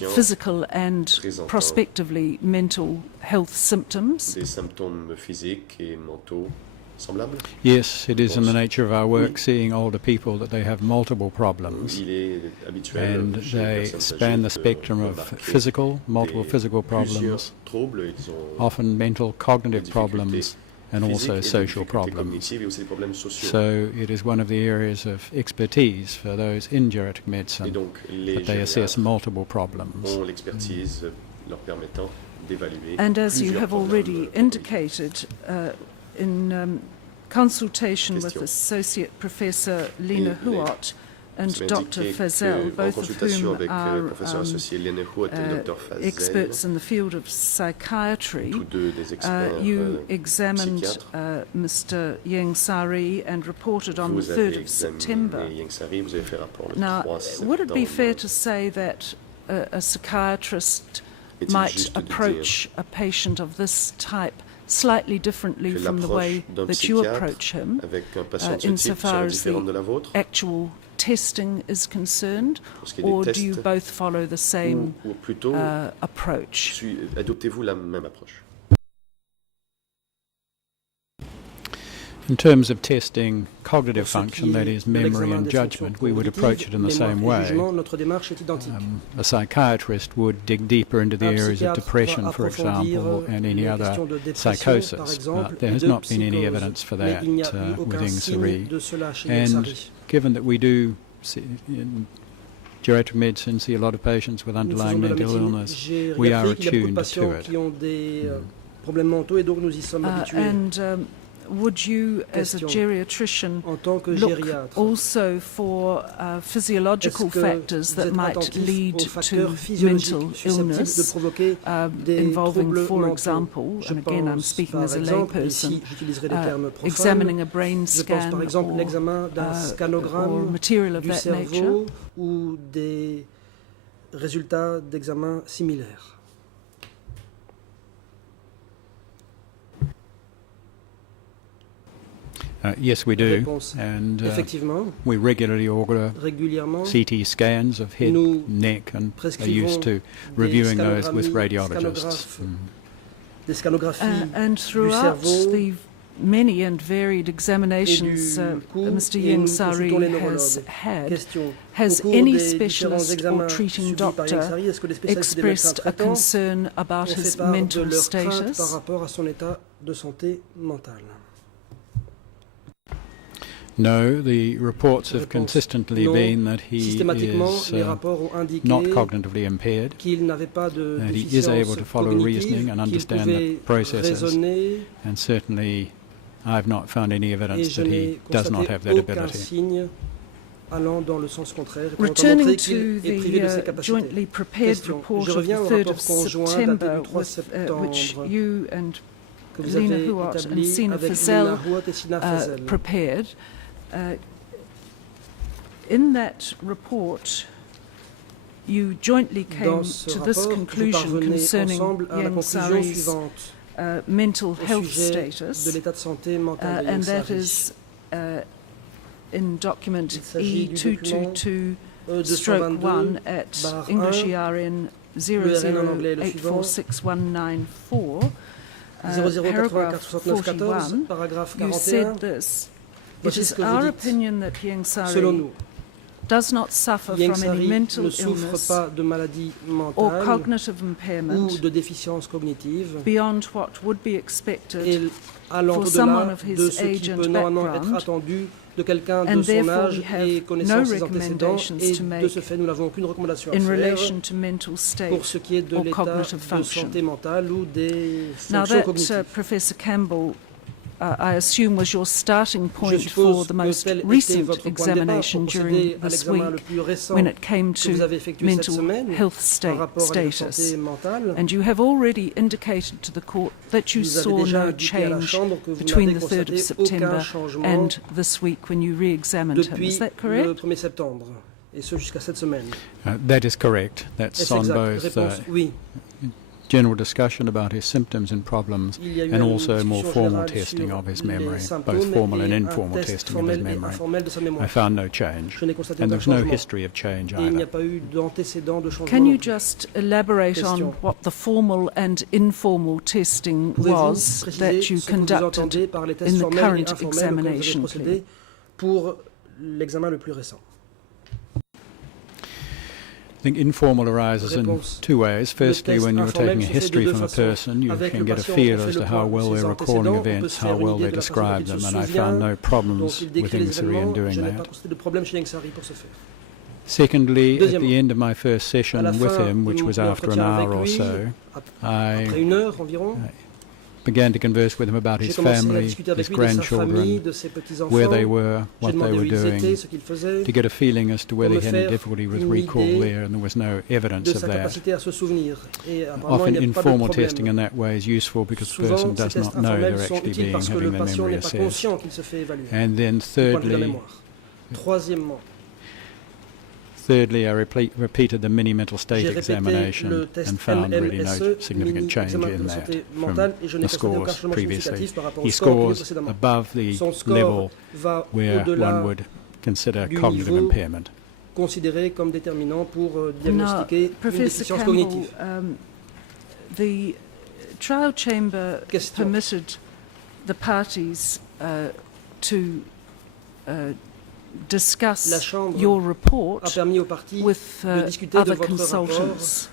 physical and prospectively mental health symptoms? Des symptômes physiques et mentaux semblables? Yes, it is in the nature of our work seeing older people that they have multiple problems, and they span the spectrum of multiple physical problems, often mental, cognitive problems, and also social problems. So it is one of the areas of expertise for those in geriatric medicine that they assess multiple problems. And as you have already indicated, in consultation with Associate Professor Lena Huot and Dr. Fazel, both of whom are experts in the field of psychiatry, you examined Mr. Ieng Sari and reported on the 3rd of September. Now, would it be fair to say that a psychiatrist might approach a patient of this type slightly differently from the way that you approach him, insofar as the actual testing is concerned, or do you both follow the same approach? Adoptez-vous la même approche? In terms of testing cognitive function, that is memory and judgment, we would approach it in the same way. A psychiatrist would dig deeper into the areas of depression, for example, and any other psychosis. But there has not been any evidence for that with Ieng Sari. And given that we do in geriatric medicine see a lot of patients with underlying mental illness, we are attuned to it. Would you, as a geriatrician, look also for physiological factors that might lead to mental illness, involving, for example, and again I'm speaking as a layperson, examining a brain scan or material of that nature? Ou des résultats d'examen similaires? Yes, we do, and we regularly order CT scans of head, neck, and are used to reviewing those with radiologists. And throughout the many and varied examinations Mr. Ieng Sari has had, has any specialist or treating doctor expressed a concern about his mental status? No, the reports have consistently been that he is not cognitively impaired, that he is able to follow reasoning and understand the processes, and certainly I have not found any evidence that he does not have that ability. Returning to the jointly prepared report of the 3rd of September, which you and Lena Huot and Sina Fazel prepared, in that report, you jointly came to this conclusion concerning Ieng Sari's mental health status, and that is in document E222/1 at English ERN 00846194, paragraph 41, you said this: "It is our opinion that Ieng Sari does not suffer from any mental illness or cognitive impairment beyond what would be expected for someone of his age and background, and therefore we have no recommendations to make in relation to mental state or cognitive function." Now that, Professor Campbell, I assume was your starting point for the most recent examination during this week when it came to mental health status. And you have already indicated to the court that you saw no change between the 3rd of September and this week when you re-examined him. Is that correct? That is correct. That's on both general discussion about his symptoms and problems, and also more formal testing of his memory, both formal and informal testing of his memory. I found no change, and there was no history of change either. Can you just elaborate on what the formal and informal testing was that you conducted in the current examination, please? Pour l'examen le plus récent. I think informal arises in two ways. Firstly, when you're taking a history from a person, you can get a feel as to how well they're recalling events, how well they describe them, and I found no problems with Ieng Sary in doing that. Secondly, at the end of my first session with him, which was after an hour or so, I began to converse with him about his family, his grandchildren, where they were, what they were doing, to get a feeling as to whether he had any difficulty with recall there, and there was no evidence of that. Often informal testing in that way is useful because the person does not know they're actually having their memory assessed. And then Thirdly, I repeated the mini-mental state examination and found really no significant change in that from the scores previously. He scores above the level where one would consider cognitive impairment. Considéré comme déterminant pour diagnostiquer une déficience cognitive. The trial chamber permitted the parties to discuss your report with other consultants,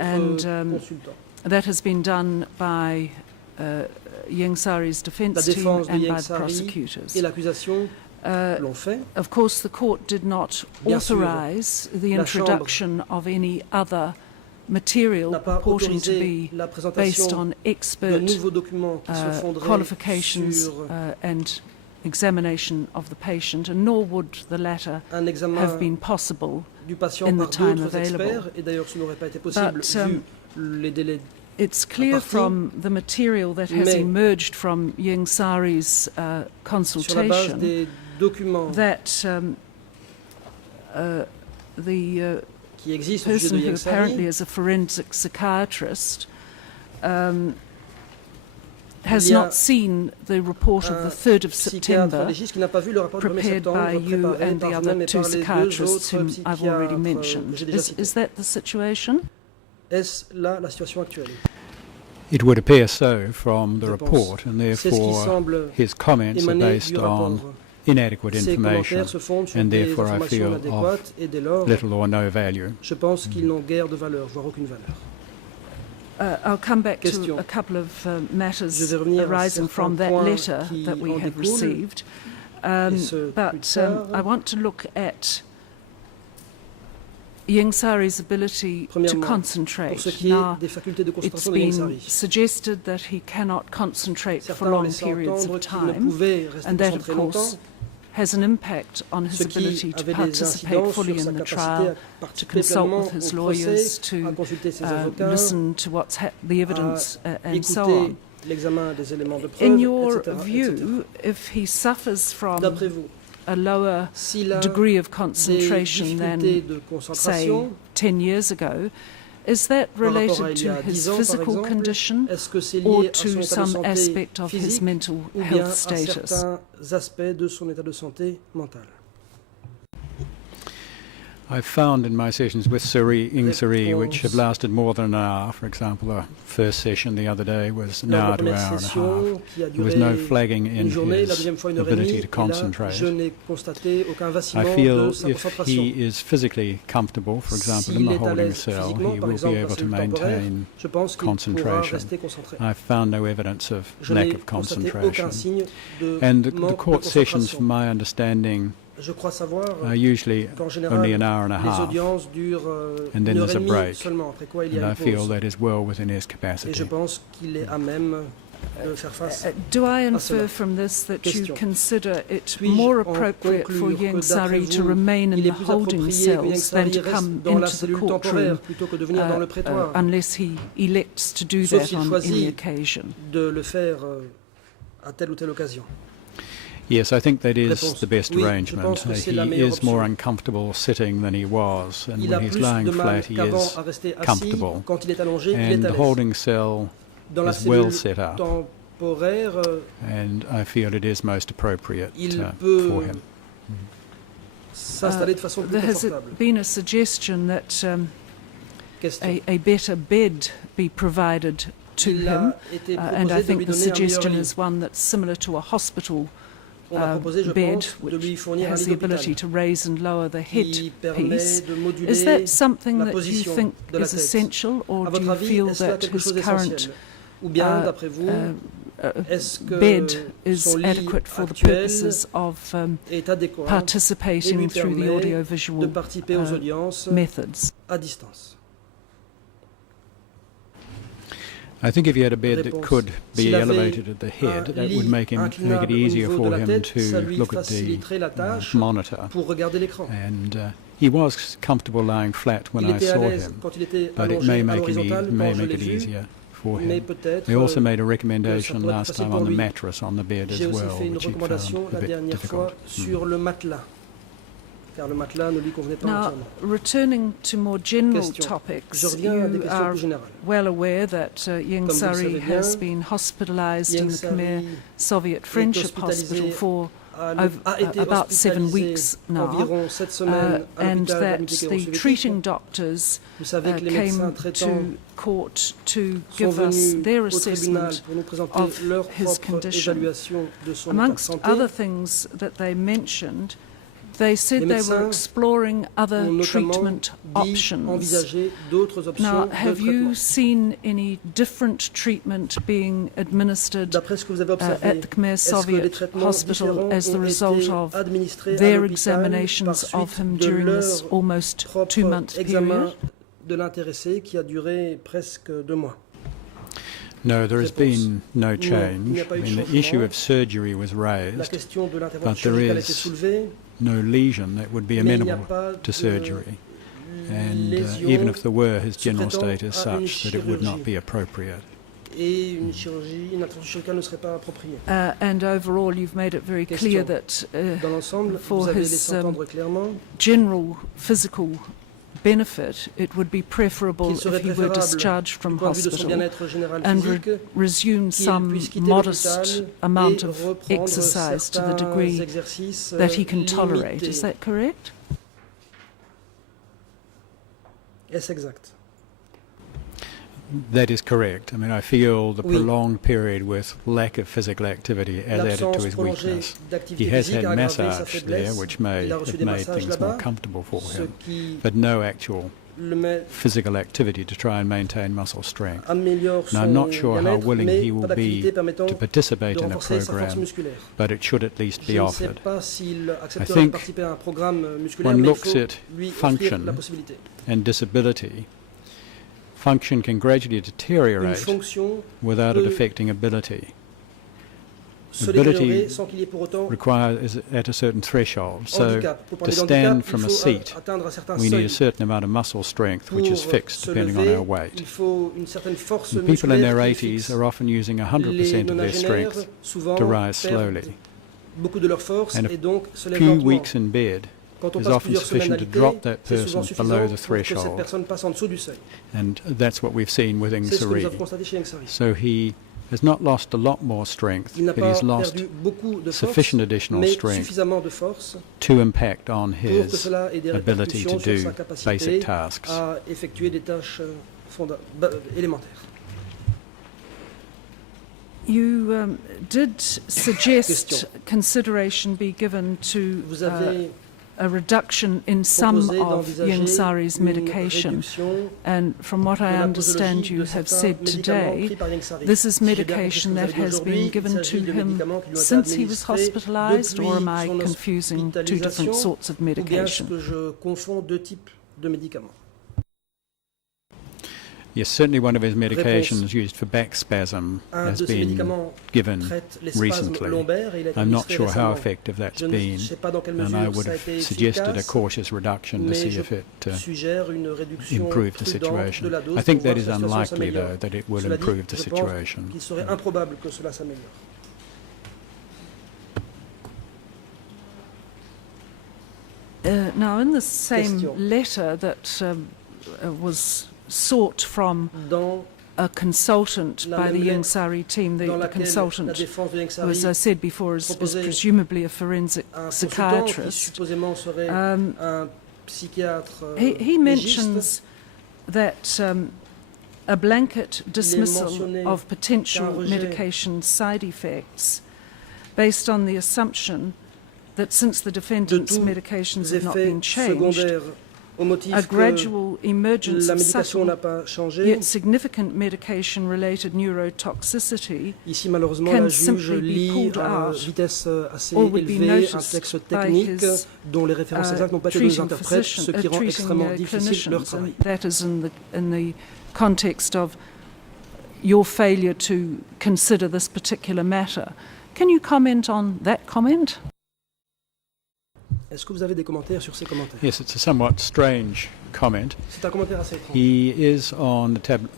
and that has been done by Ieng Sary's defence team and by the prosecutors. Of course, the court did not authorise the introduction of any other material purporting to be based on expert qualifications and examination of the patient, and nor would the latter have been possible in the time available. But it's clear from the material that has emerged from Ieng Sary's consultation that the person who apparently is a forensic psychiatrist has not seen the report of the 3rd of September prepared by you and the other two psychiatrists whom I've already mentioned. Is that the situation? It would appear so from the report, and therefore his comments are based on inadequate information, and therefore I feel of little or no value. I'll come back to a couple of matters arising from that letter that we have received, but I want to look at Ieng Sary's ability to concentrate. Now, it's been suggested that he cannot concentrate for long periods of time, and that, of course, has an impact on his ability to participate fully in the trial, to consult with his lawyers, to listen to what's the evidence, and so on. In your view, if he suffers from a lower degree of concentration than, say, 10 years ago, is that related to his physical condition or to some aspect of his mental health status? I've found in my sessions with Ieng Sary, which have lasted more than an hour, for example, the first session the other day was an hour to an hour and a half. There was no flagging in his ability to concentrate. I feel if he is physically comfortable, for example, in the holding cell, he will be able to maintain concentration. I've found no evidence of lack of concentration. And the court sessions, from my understanding, are usually only an hour and a half, and then there's a break, and I feel that is well within his capacity. Do I infer from this that you consider it more appropriate for Ieng Sary to remain in the holding cells than to come into the courtroom unless he elects to do that on any occasion? Yes, I think that is the best Oui, arrangement. He is more uncomfortable sitting than he was, and when he's lying flat, he is comfortable. And the holding cell is well set up, and I feel it is most appropriate for him. There has been a suggestion that a better bed be provided to him, and I think the suggestion is one that's similar to a hospital bed, which has the ability to raise and lower the head piece. Is that something that you think is essential, or do you feel that his current bed is adequate for the purposes of participating through the audiovisual methods? I think if you had a bed that could be elevated at the head, that would make it easier for him to look at the monitor. And he was comfortable lying flat when I saw him, but it may make it easier for him. They also made a recommendation last time on the mattress on the bed as well, which he found a bit difficult. Now, returning to more general topics, you are well aware that Ieng Sary has been hospitalized in the Khmer Soviet Friendship Hospital for about 7 weeks now, and that the treating doctors came to court to give us their assessment of his condition. Amongst other things that they mentioned, they said they were exploring other treatment options. Now, have you seen any different treatment being administered at the Khmer Soviet Hospital as the result of their examinations of him during this almost 2-month period? No, there has been no change. I mean, the issue of surgery was raised, but there is no lesion that would be amenable to surgery. And even if there were, his general state is such that it would not be appropriate. And overall, you've made it very clear that for his general physical benefit, it would be preferable if he were discharged from hospital and resume some modest amount of exercise to the degree that he can tolerate. Is that correct? Yes, exact. That is correct. I mean, I feel the prolonged period with lack of physical activity has added to his weakness. He has had massage there, which may have made things more comfortable for him, but no actual physical activity to try and maintain muscle strength. And I'm not sure how willing he will be to participate in a program, but it should at least be offered. I think one looks at function and disability. Function can gradually deteriorate without it affecting ability. Ability is at a certain threshold. So to stand from a seat, we need a certain amount of muscle strength, which is fixed depending on our weight. And people in their 80s are often using 100% of their strength to rise slowly. And a few weeks in bed is often sufficient to drop that person below the threshold. And that's what we've seen with Ieng Sary. So he has not lost a lot more strength, but he's lost sufficient additional strength to impact on his ability to do basic tasks. You did suggest consideration be given to a reduction in some of Ieng Sary's medication, and from what I understand you have said today, this is medication that has been given to him since he was hospitalized, or am I confusing two different sorts of medication? Yes, certainly one of his medications used for back spasm has been given recently. I'm not sure how effective that's been, and I would have suggested a cautious reduction to see if it improved the situation. I think that is unlikely, though, that it will improve the situation. Now, in the same letter that was sought from a consultant by the Ieng Sari team, the consultant, who, as I said before, is presumably a forensic psychiatrist, he mentions that a blanket dismissal of potential medication side effects based on the assumption that since the defendant's medications have not been changed, a gradual emergence of subtle yet significant medication-related neurotoxicity can simply be pulled out or would be noticed by his treating clinicians. And that is in the context of your failure to consider this particular matter. Can you comment on that comment? Est-ce que vous avez des commentaires sur ces commentaires? Yes, it's a somewhat strange comment. C'est un commentaire assez étrange. He is on the tab.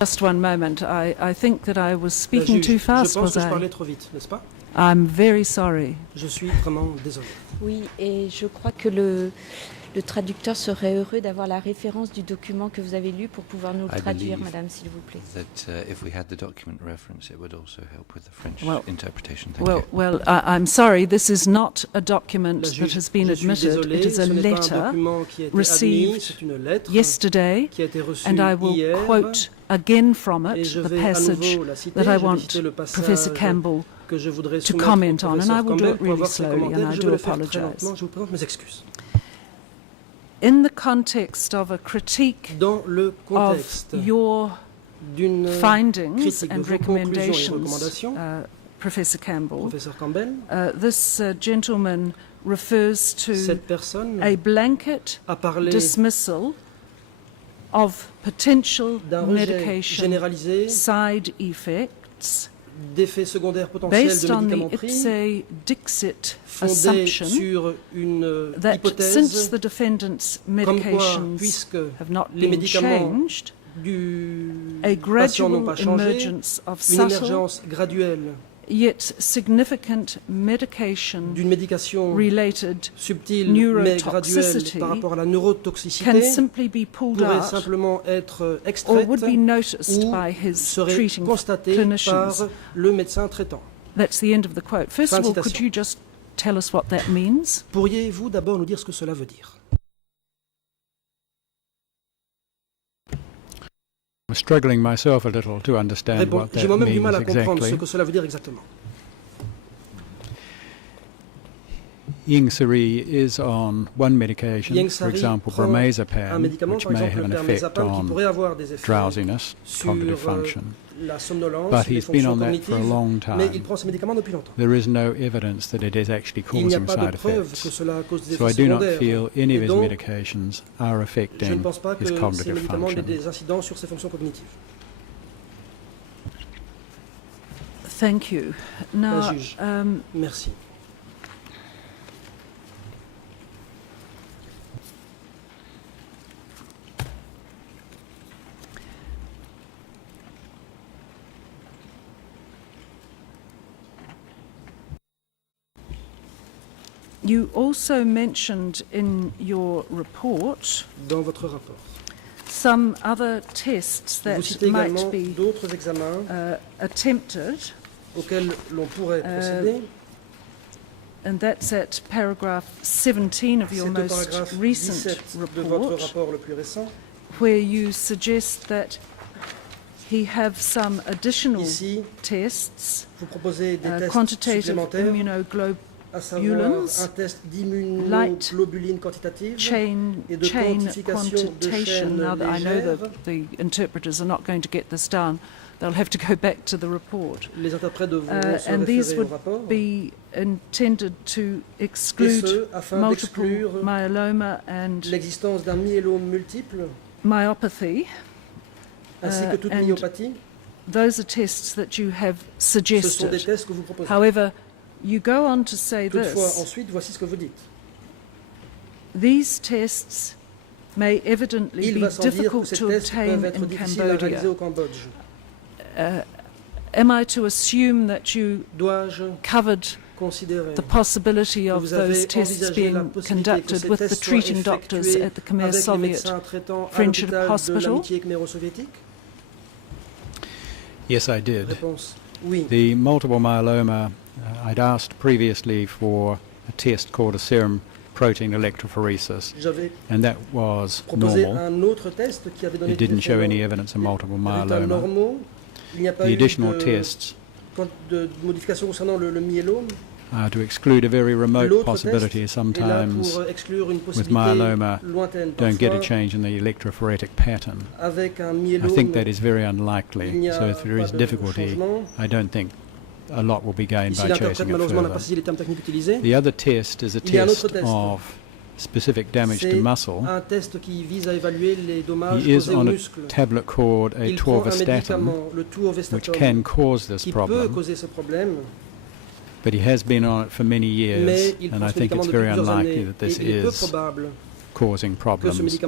Just one moment. I think that I was speaking too fast, was I? Je pense que je parlais trop vite, n'est-ce pas? I'm very sorry. Je suis vraiment désolé. Oui, et je crois que le traducteur serait heureux d'avoir la référence du document que vous avez lu pour pouvoir nous le traduire, madame, s'il vous plaît. That if we had the document reference, it would also help with the French interpretation. Well, I'm sorry, this is not a document that has been admitted. It is a letter received yesterday, and I will quote again from it the passage that I want Professor Campbell to comment on, and I will do it really slowly, and I do apologize. In the context of a critique of your findings and recommendations, Professor Campbell, this gentleman refers to a blanket dismissal of potential medication side effects based on the ipse dixit assumption that since the defendant's medications have not been changed, a gradual emergence of subtle yet significant medication-related neurotoxicity can simply be pulled out or would be noticed by his treating clinicians. That's the end of the quote. First of all, could you just tell us what that means? Pourriez-vous d'abord nous dire ce que cela veut dire? I'm struggling myself a little to understand what that means exactly. Ieng Sari is on one medication, for example, bromazepam, which may have an effect on drowsiness, cognitive function. But he's been on that for a long time. There is no evidence that it is actually causing side effects. So I do not feel any of his medications are affecting his cognitive function. Thank you. Now, merci. You also mentioned in your report some other tests that might be attempted, and that's at paragraph 17 of your most recent report, where you suggest that he have some additional tests, quantitative immunoglobulins, light chain quantitation. Now that I know the interpreters are not going to get this down, they'll have to go back to the report. And these would be intended to exclude multiple myeloma and myopathy. And those are tests that you have suggested. However, you go on to say this: these tests may evidently be difficult to obtain in Cambodia. Am I to assume that you covered the possibility of those tests being conducted with the treating doctors at the Khmer Soviet Friendship Hospital? Yes, I did. The multiple myeloma, I'd asked previously for a test called a serum protein electrophoresis, and that was normal. It didn't show any evidence of multiple myeloma. The additional tests are to exclude a very remote possibility sometimes with myeloma don't get a change in the electrophoretic pattern. I think that is very unlikely, so if there is difficulty, I don't think a lot will be gained by chasing it further. The other test is a test of specific damage to muscle. He is on a tablet called atorvastatin, which can cause this problem, but he has been on it for many years, and I think it's very unlikely that this is causing problems.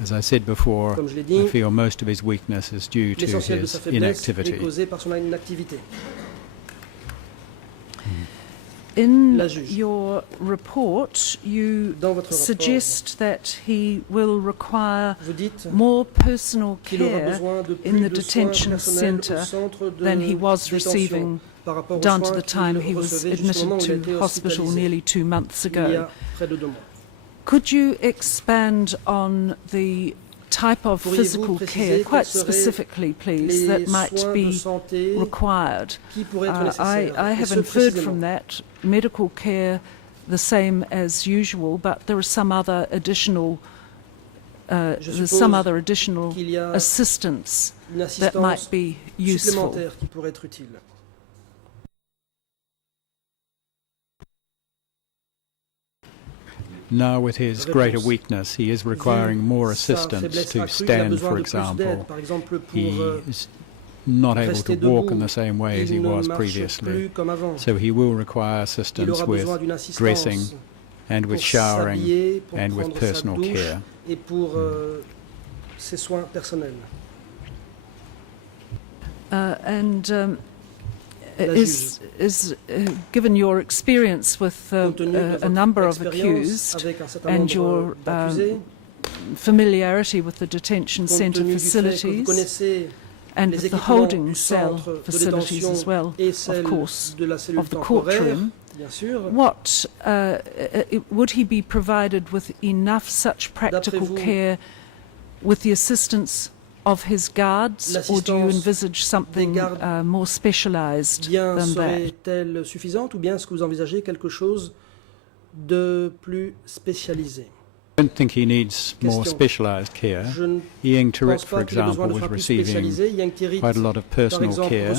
As I said before, I feel most of his weakness is due to his inactivity. In your report, you suggest that he will require more personal care in the detention centre than he was receiving down to the time he was admitted to hospital nearly 2 months ago. Could you expand on the type of physical care, quite specifically, please, that might be required? I have inferred from that medical care the same as usual, but there are some other additional assistance that might be useful. Now, with his greater weakness, he is requiring more assistance to stand, for example. He is not able to walk in the same way as he was previously, so he will require assistance with dressing and with showering and with personal care. Given your experience with a number of accused and your familiarity with the detention centre facilities and with the holding cell facilities as well, of course, of the courtroom, what would he be provided with enough such practical care with the assistance of his guards, or do you envisage something more specialized than that? Serait-elle suffisante, ou bien est-ce que vous envisagez quelque chose de plus spécialisé? I don't think he needs more specialized care. Ieng Thiriet, for example, was receiving quite a lot of personal care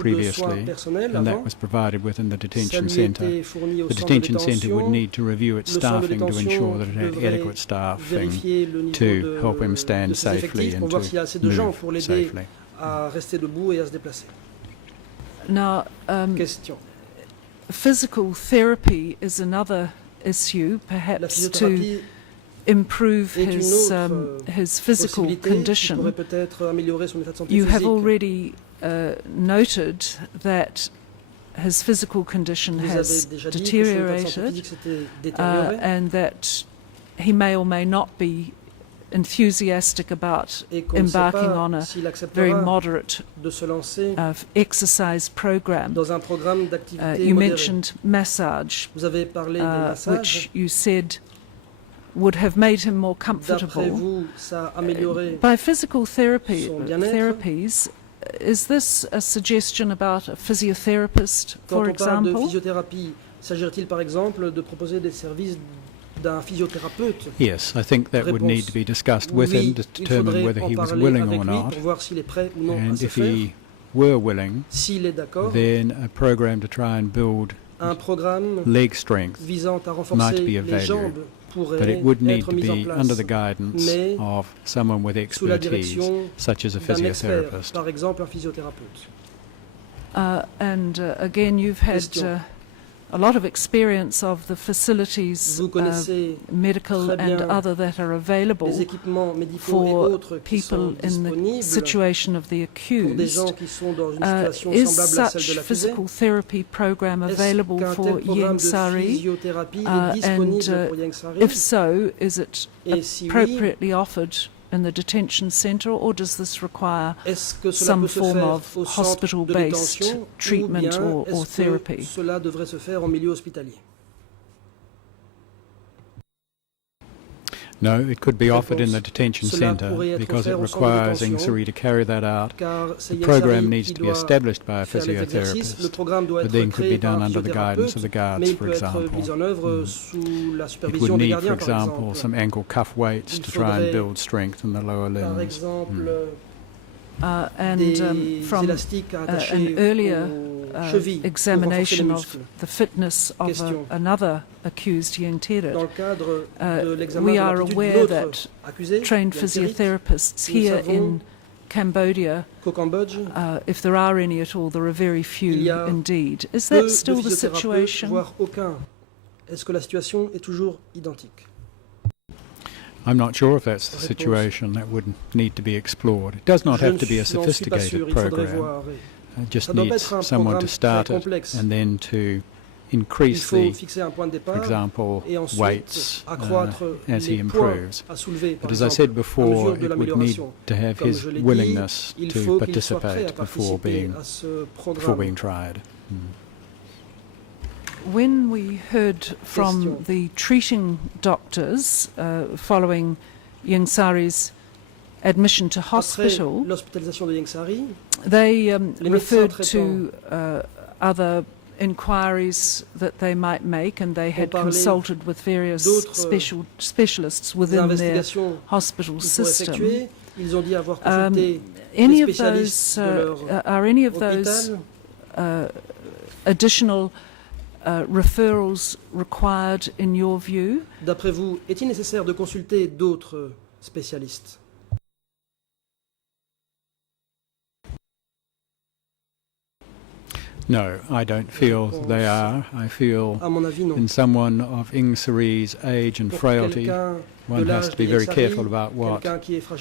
previously, and that was provided within the detention centre. The detention centre would need to review its staffing to ensure that it had adequate staffing to help him stand safely and to move safely. Now, physical therapy is another issue, perhaps to improve his physical condition. You have already noted that his physical condition has deteriorated and that he may or may not be enthusiastic about embarking on a very moderate exercise program. You mentioned massage, which you said would have made him more comfortable. By physical therapies, is this a suggestion about a physiotherapist, for example? S'agirait-il par exemple de proposer des services d'un physiothérapeute? Yes, I think that would need to be discussed with him to determine whether he was willing or not. And if he were willing, then a program to try and build leg strength might be of value. But it would need to be under the guidance of someone with expertise, such as a physiotherapist. And again, you've had a lot of experience of the facilities, medical and other, that are available for people in the situation of the accused. Is such physical therapy program available for Ieng Sari? And if so, is it appropriately offered in the detention centre, or does this require some form of hospital-based treatment or therapy? Cela devrait se faire en milieu hospitalier. No, it could be offered in the detention centre because it requires Ieng Sari to carry that out. The program needs to be established by a physiotherapist, but then could be done under the guidance of the guards, for example. It would need, for example, some ankle cuff weights to try and build strength in the lower limbs. And from an earlier examination of the fitness of another accused, Ieng Theret, we are aware that trained physiotherapists here in Cambodia, if there are any at all, there are very few indeed. Is that still the situation? Est-ce que la situation est toujours identique? I'm not sure if that's the situation. That would need to be explored. It does not have to be a sophisticated program. It just needs someone to start it and then to increase the, for example, weights as he improves. But as I said before, it would need to have his willingness to participate before being tried. When we heard from the treating doctors following Ieng Sari's admission to hospital, they referred to other inquiries that they might make, and they had consulted with various specialists within their hospital system. Any of those additional referrals required in your view? D'après vous, est-il nécessaire de consulter d'autres spécialistes? No, I don't feel they are. I feel in someone of Ieng Sari's age and frailty, one has to be very careful about what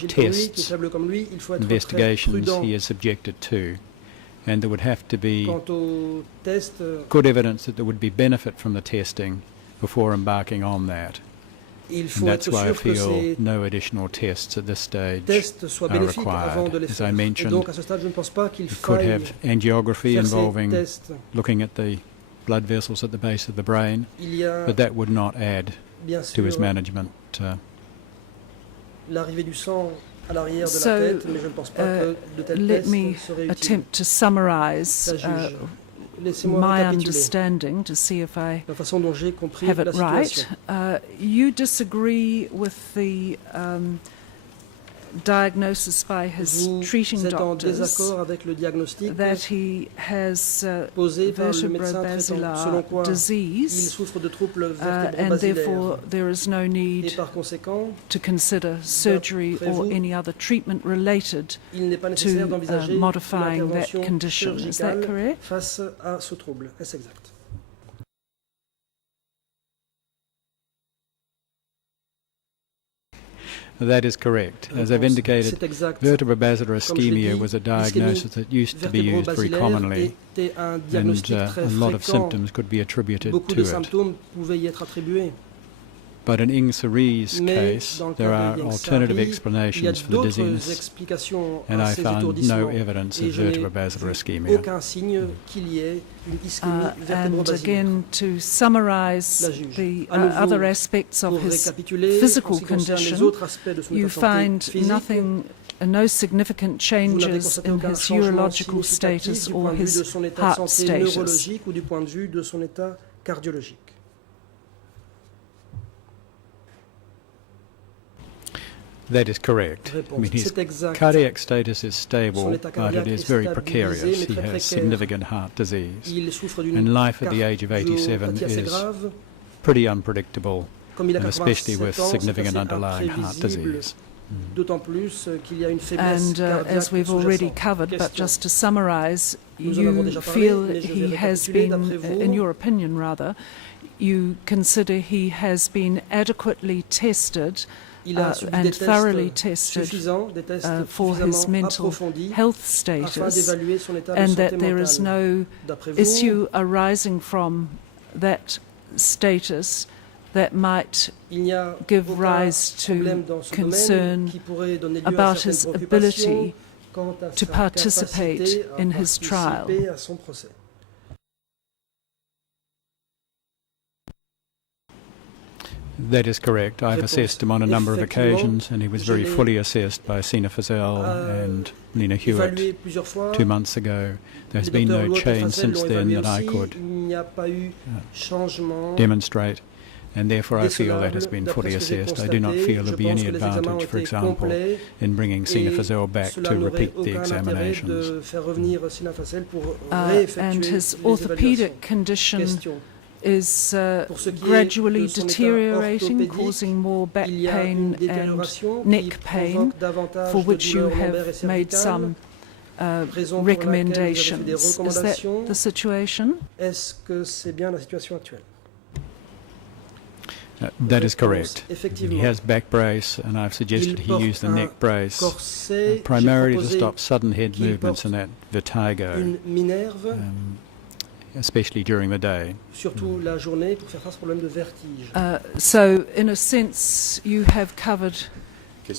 tests, investigations he is subjected to. And there would have to be good evidence that there would be benefit from the testing before embarking on that. And that's why I feel no additional tests at this stage are required. As I mentioned, you could have angiography involving looking at the blood vessels at the base of the brain, but that would not add to his management. So let me attempt to summarize my understanding to see if I have it right. You disagree with the diagnosis by his treating doctors that he has vertebrobasilar disease, and therefore there is no need to consider surgery or any other treatment related to modifying that condition. Is that correct? That is correct. As I've indicated, vertebrobasilar ischemia was a diagnosis that used to be used very commonly, and a lot of symptoms could be attributed to it. But in Ieng Sari's case, there are alternative explanations for the dizziness, and I found no evidence of vertebrobasilar ischemia. And again, to summarize the other aspects of his physical condition, you find nothing, no significant changes in his urological status or his heart status. That is correct. I mean, his cardiac status is stable, but it is very precarious. He has significant heart disease, and life at the age of 87 is pretty unpredictable, and especially with significant underlying heart disease. And as we've already covered, but just to summarize, you feel he has been, in your opinion rather, you consider he has been adequately tested and thoroughly tested for his mental health status, and that there is no issue arising from that status that might give rise to concern about his ability to participate in his trial. That is correct. I've assessed him on a number of occasions, and he was very fully assessed by Sina Feazell and Nina Hewitt 2 months ago. There's been no change since then that I could demonstrate, and therefore I feel that has been fully assessed. I do not feel there'll be any advantage, for example, in bringing Sina Feazell back to repeat the examinations. And his orthopedic condition is gradually deteriorating, causing more back pain and neck pain, for which you have made some recommendations. Is that the situation? That is correct. He has back brace, and I've suggested he use the neck brace primarily to stop sudden head movements and that vertigo, especially during the day. So, in a sense, you have covered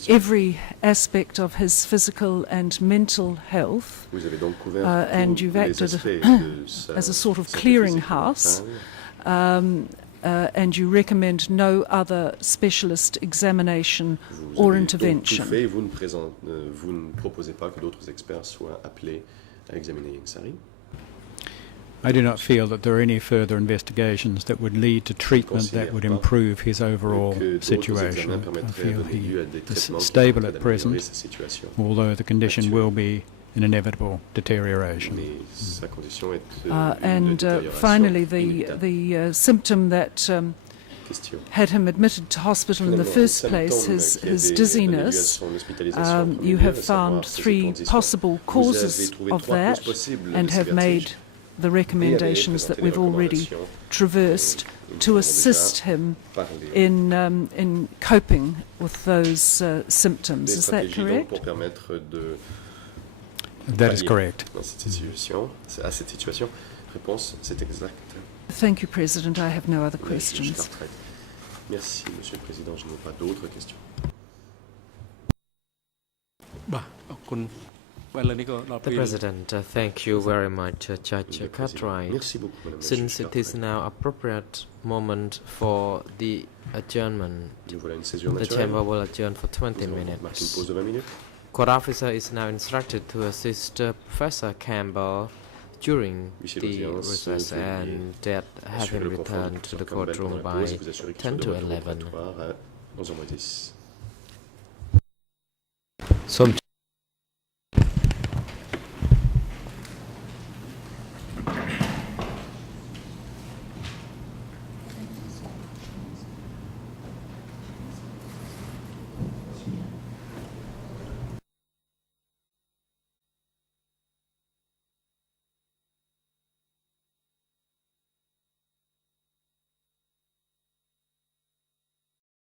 every aspect of his physical and mental health, and you've acted as a sort of clearinghouse, and you recommend no other specialist examination or intervention. Vous ne proposez pas que d'autres experts soient appelés à examiner Ieng Sary. I do not feel that there are any further investigations that would lead to treatment that would improve his overall situation. I feel he is stable at present, although the condition will be an inevitable deterioration. And finally, the symptom that had him admitted to hospital in the first place, his dizziness, you have found 3 possible causes of that and have made the recommendations that we've already traversed to assist him in coping with those symptoms. Is that correct? That is correct. Thank you, President. I have no other questions. Merci, Monsieur le Président. Je n'ai pas d'autres questions. The President, thank you very much, Judge Cartwright. Since it is now appropriate moment for the adjournment, the Chamber will adjourn for 20 minutes. Court officer is now instructed to assist Professor Campbell during the recess and that have him return to the courtroom by 10 to 11.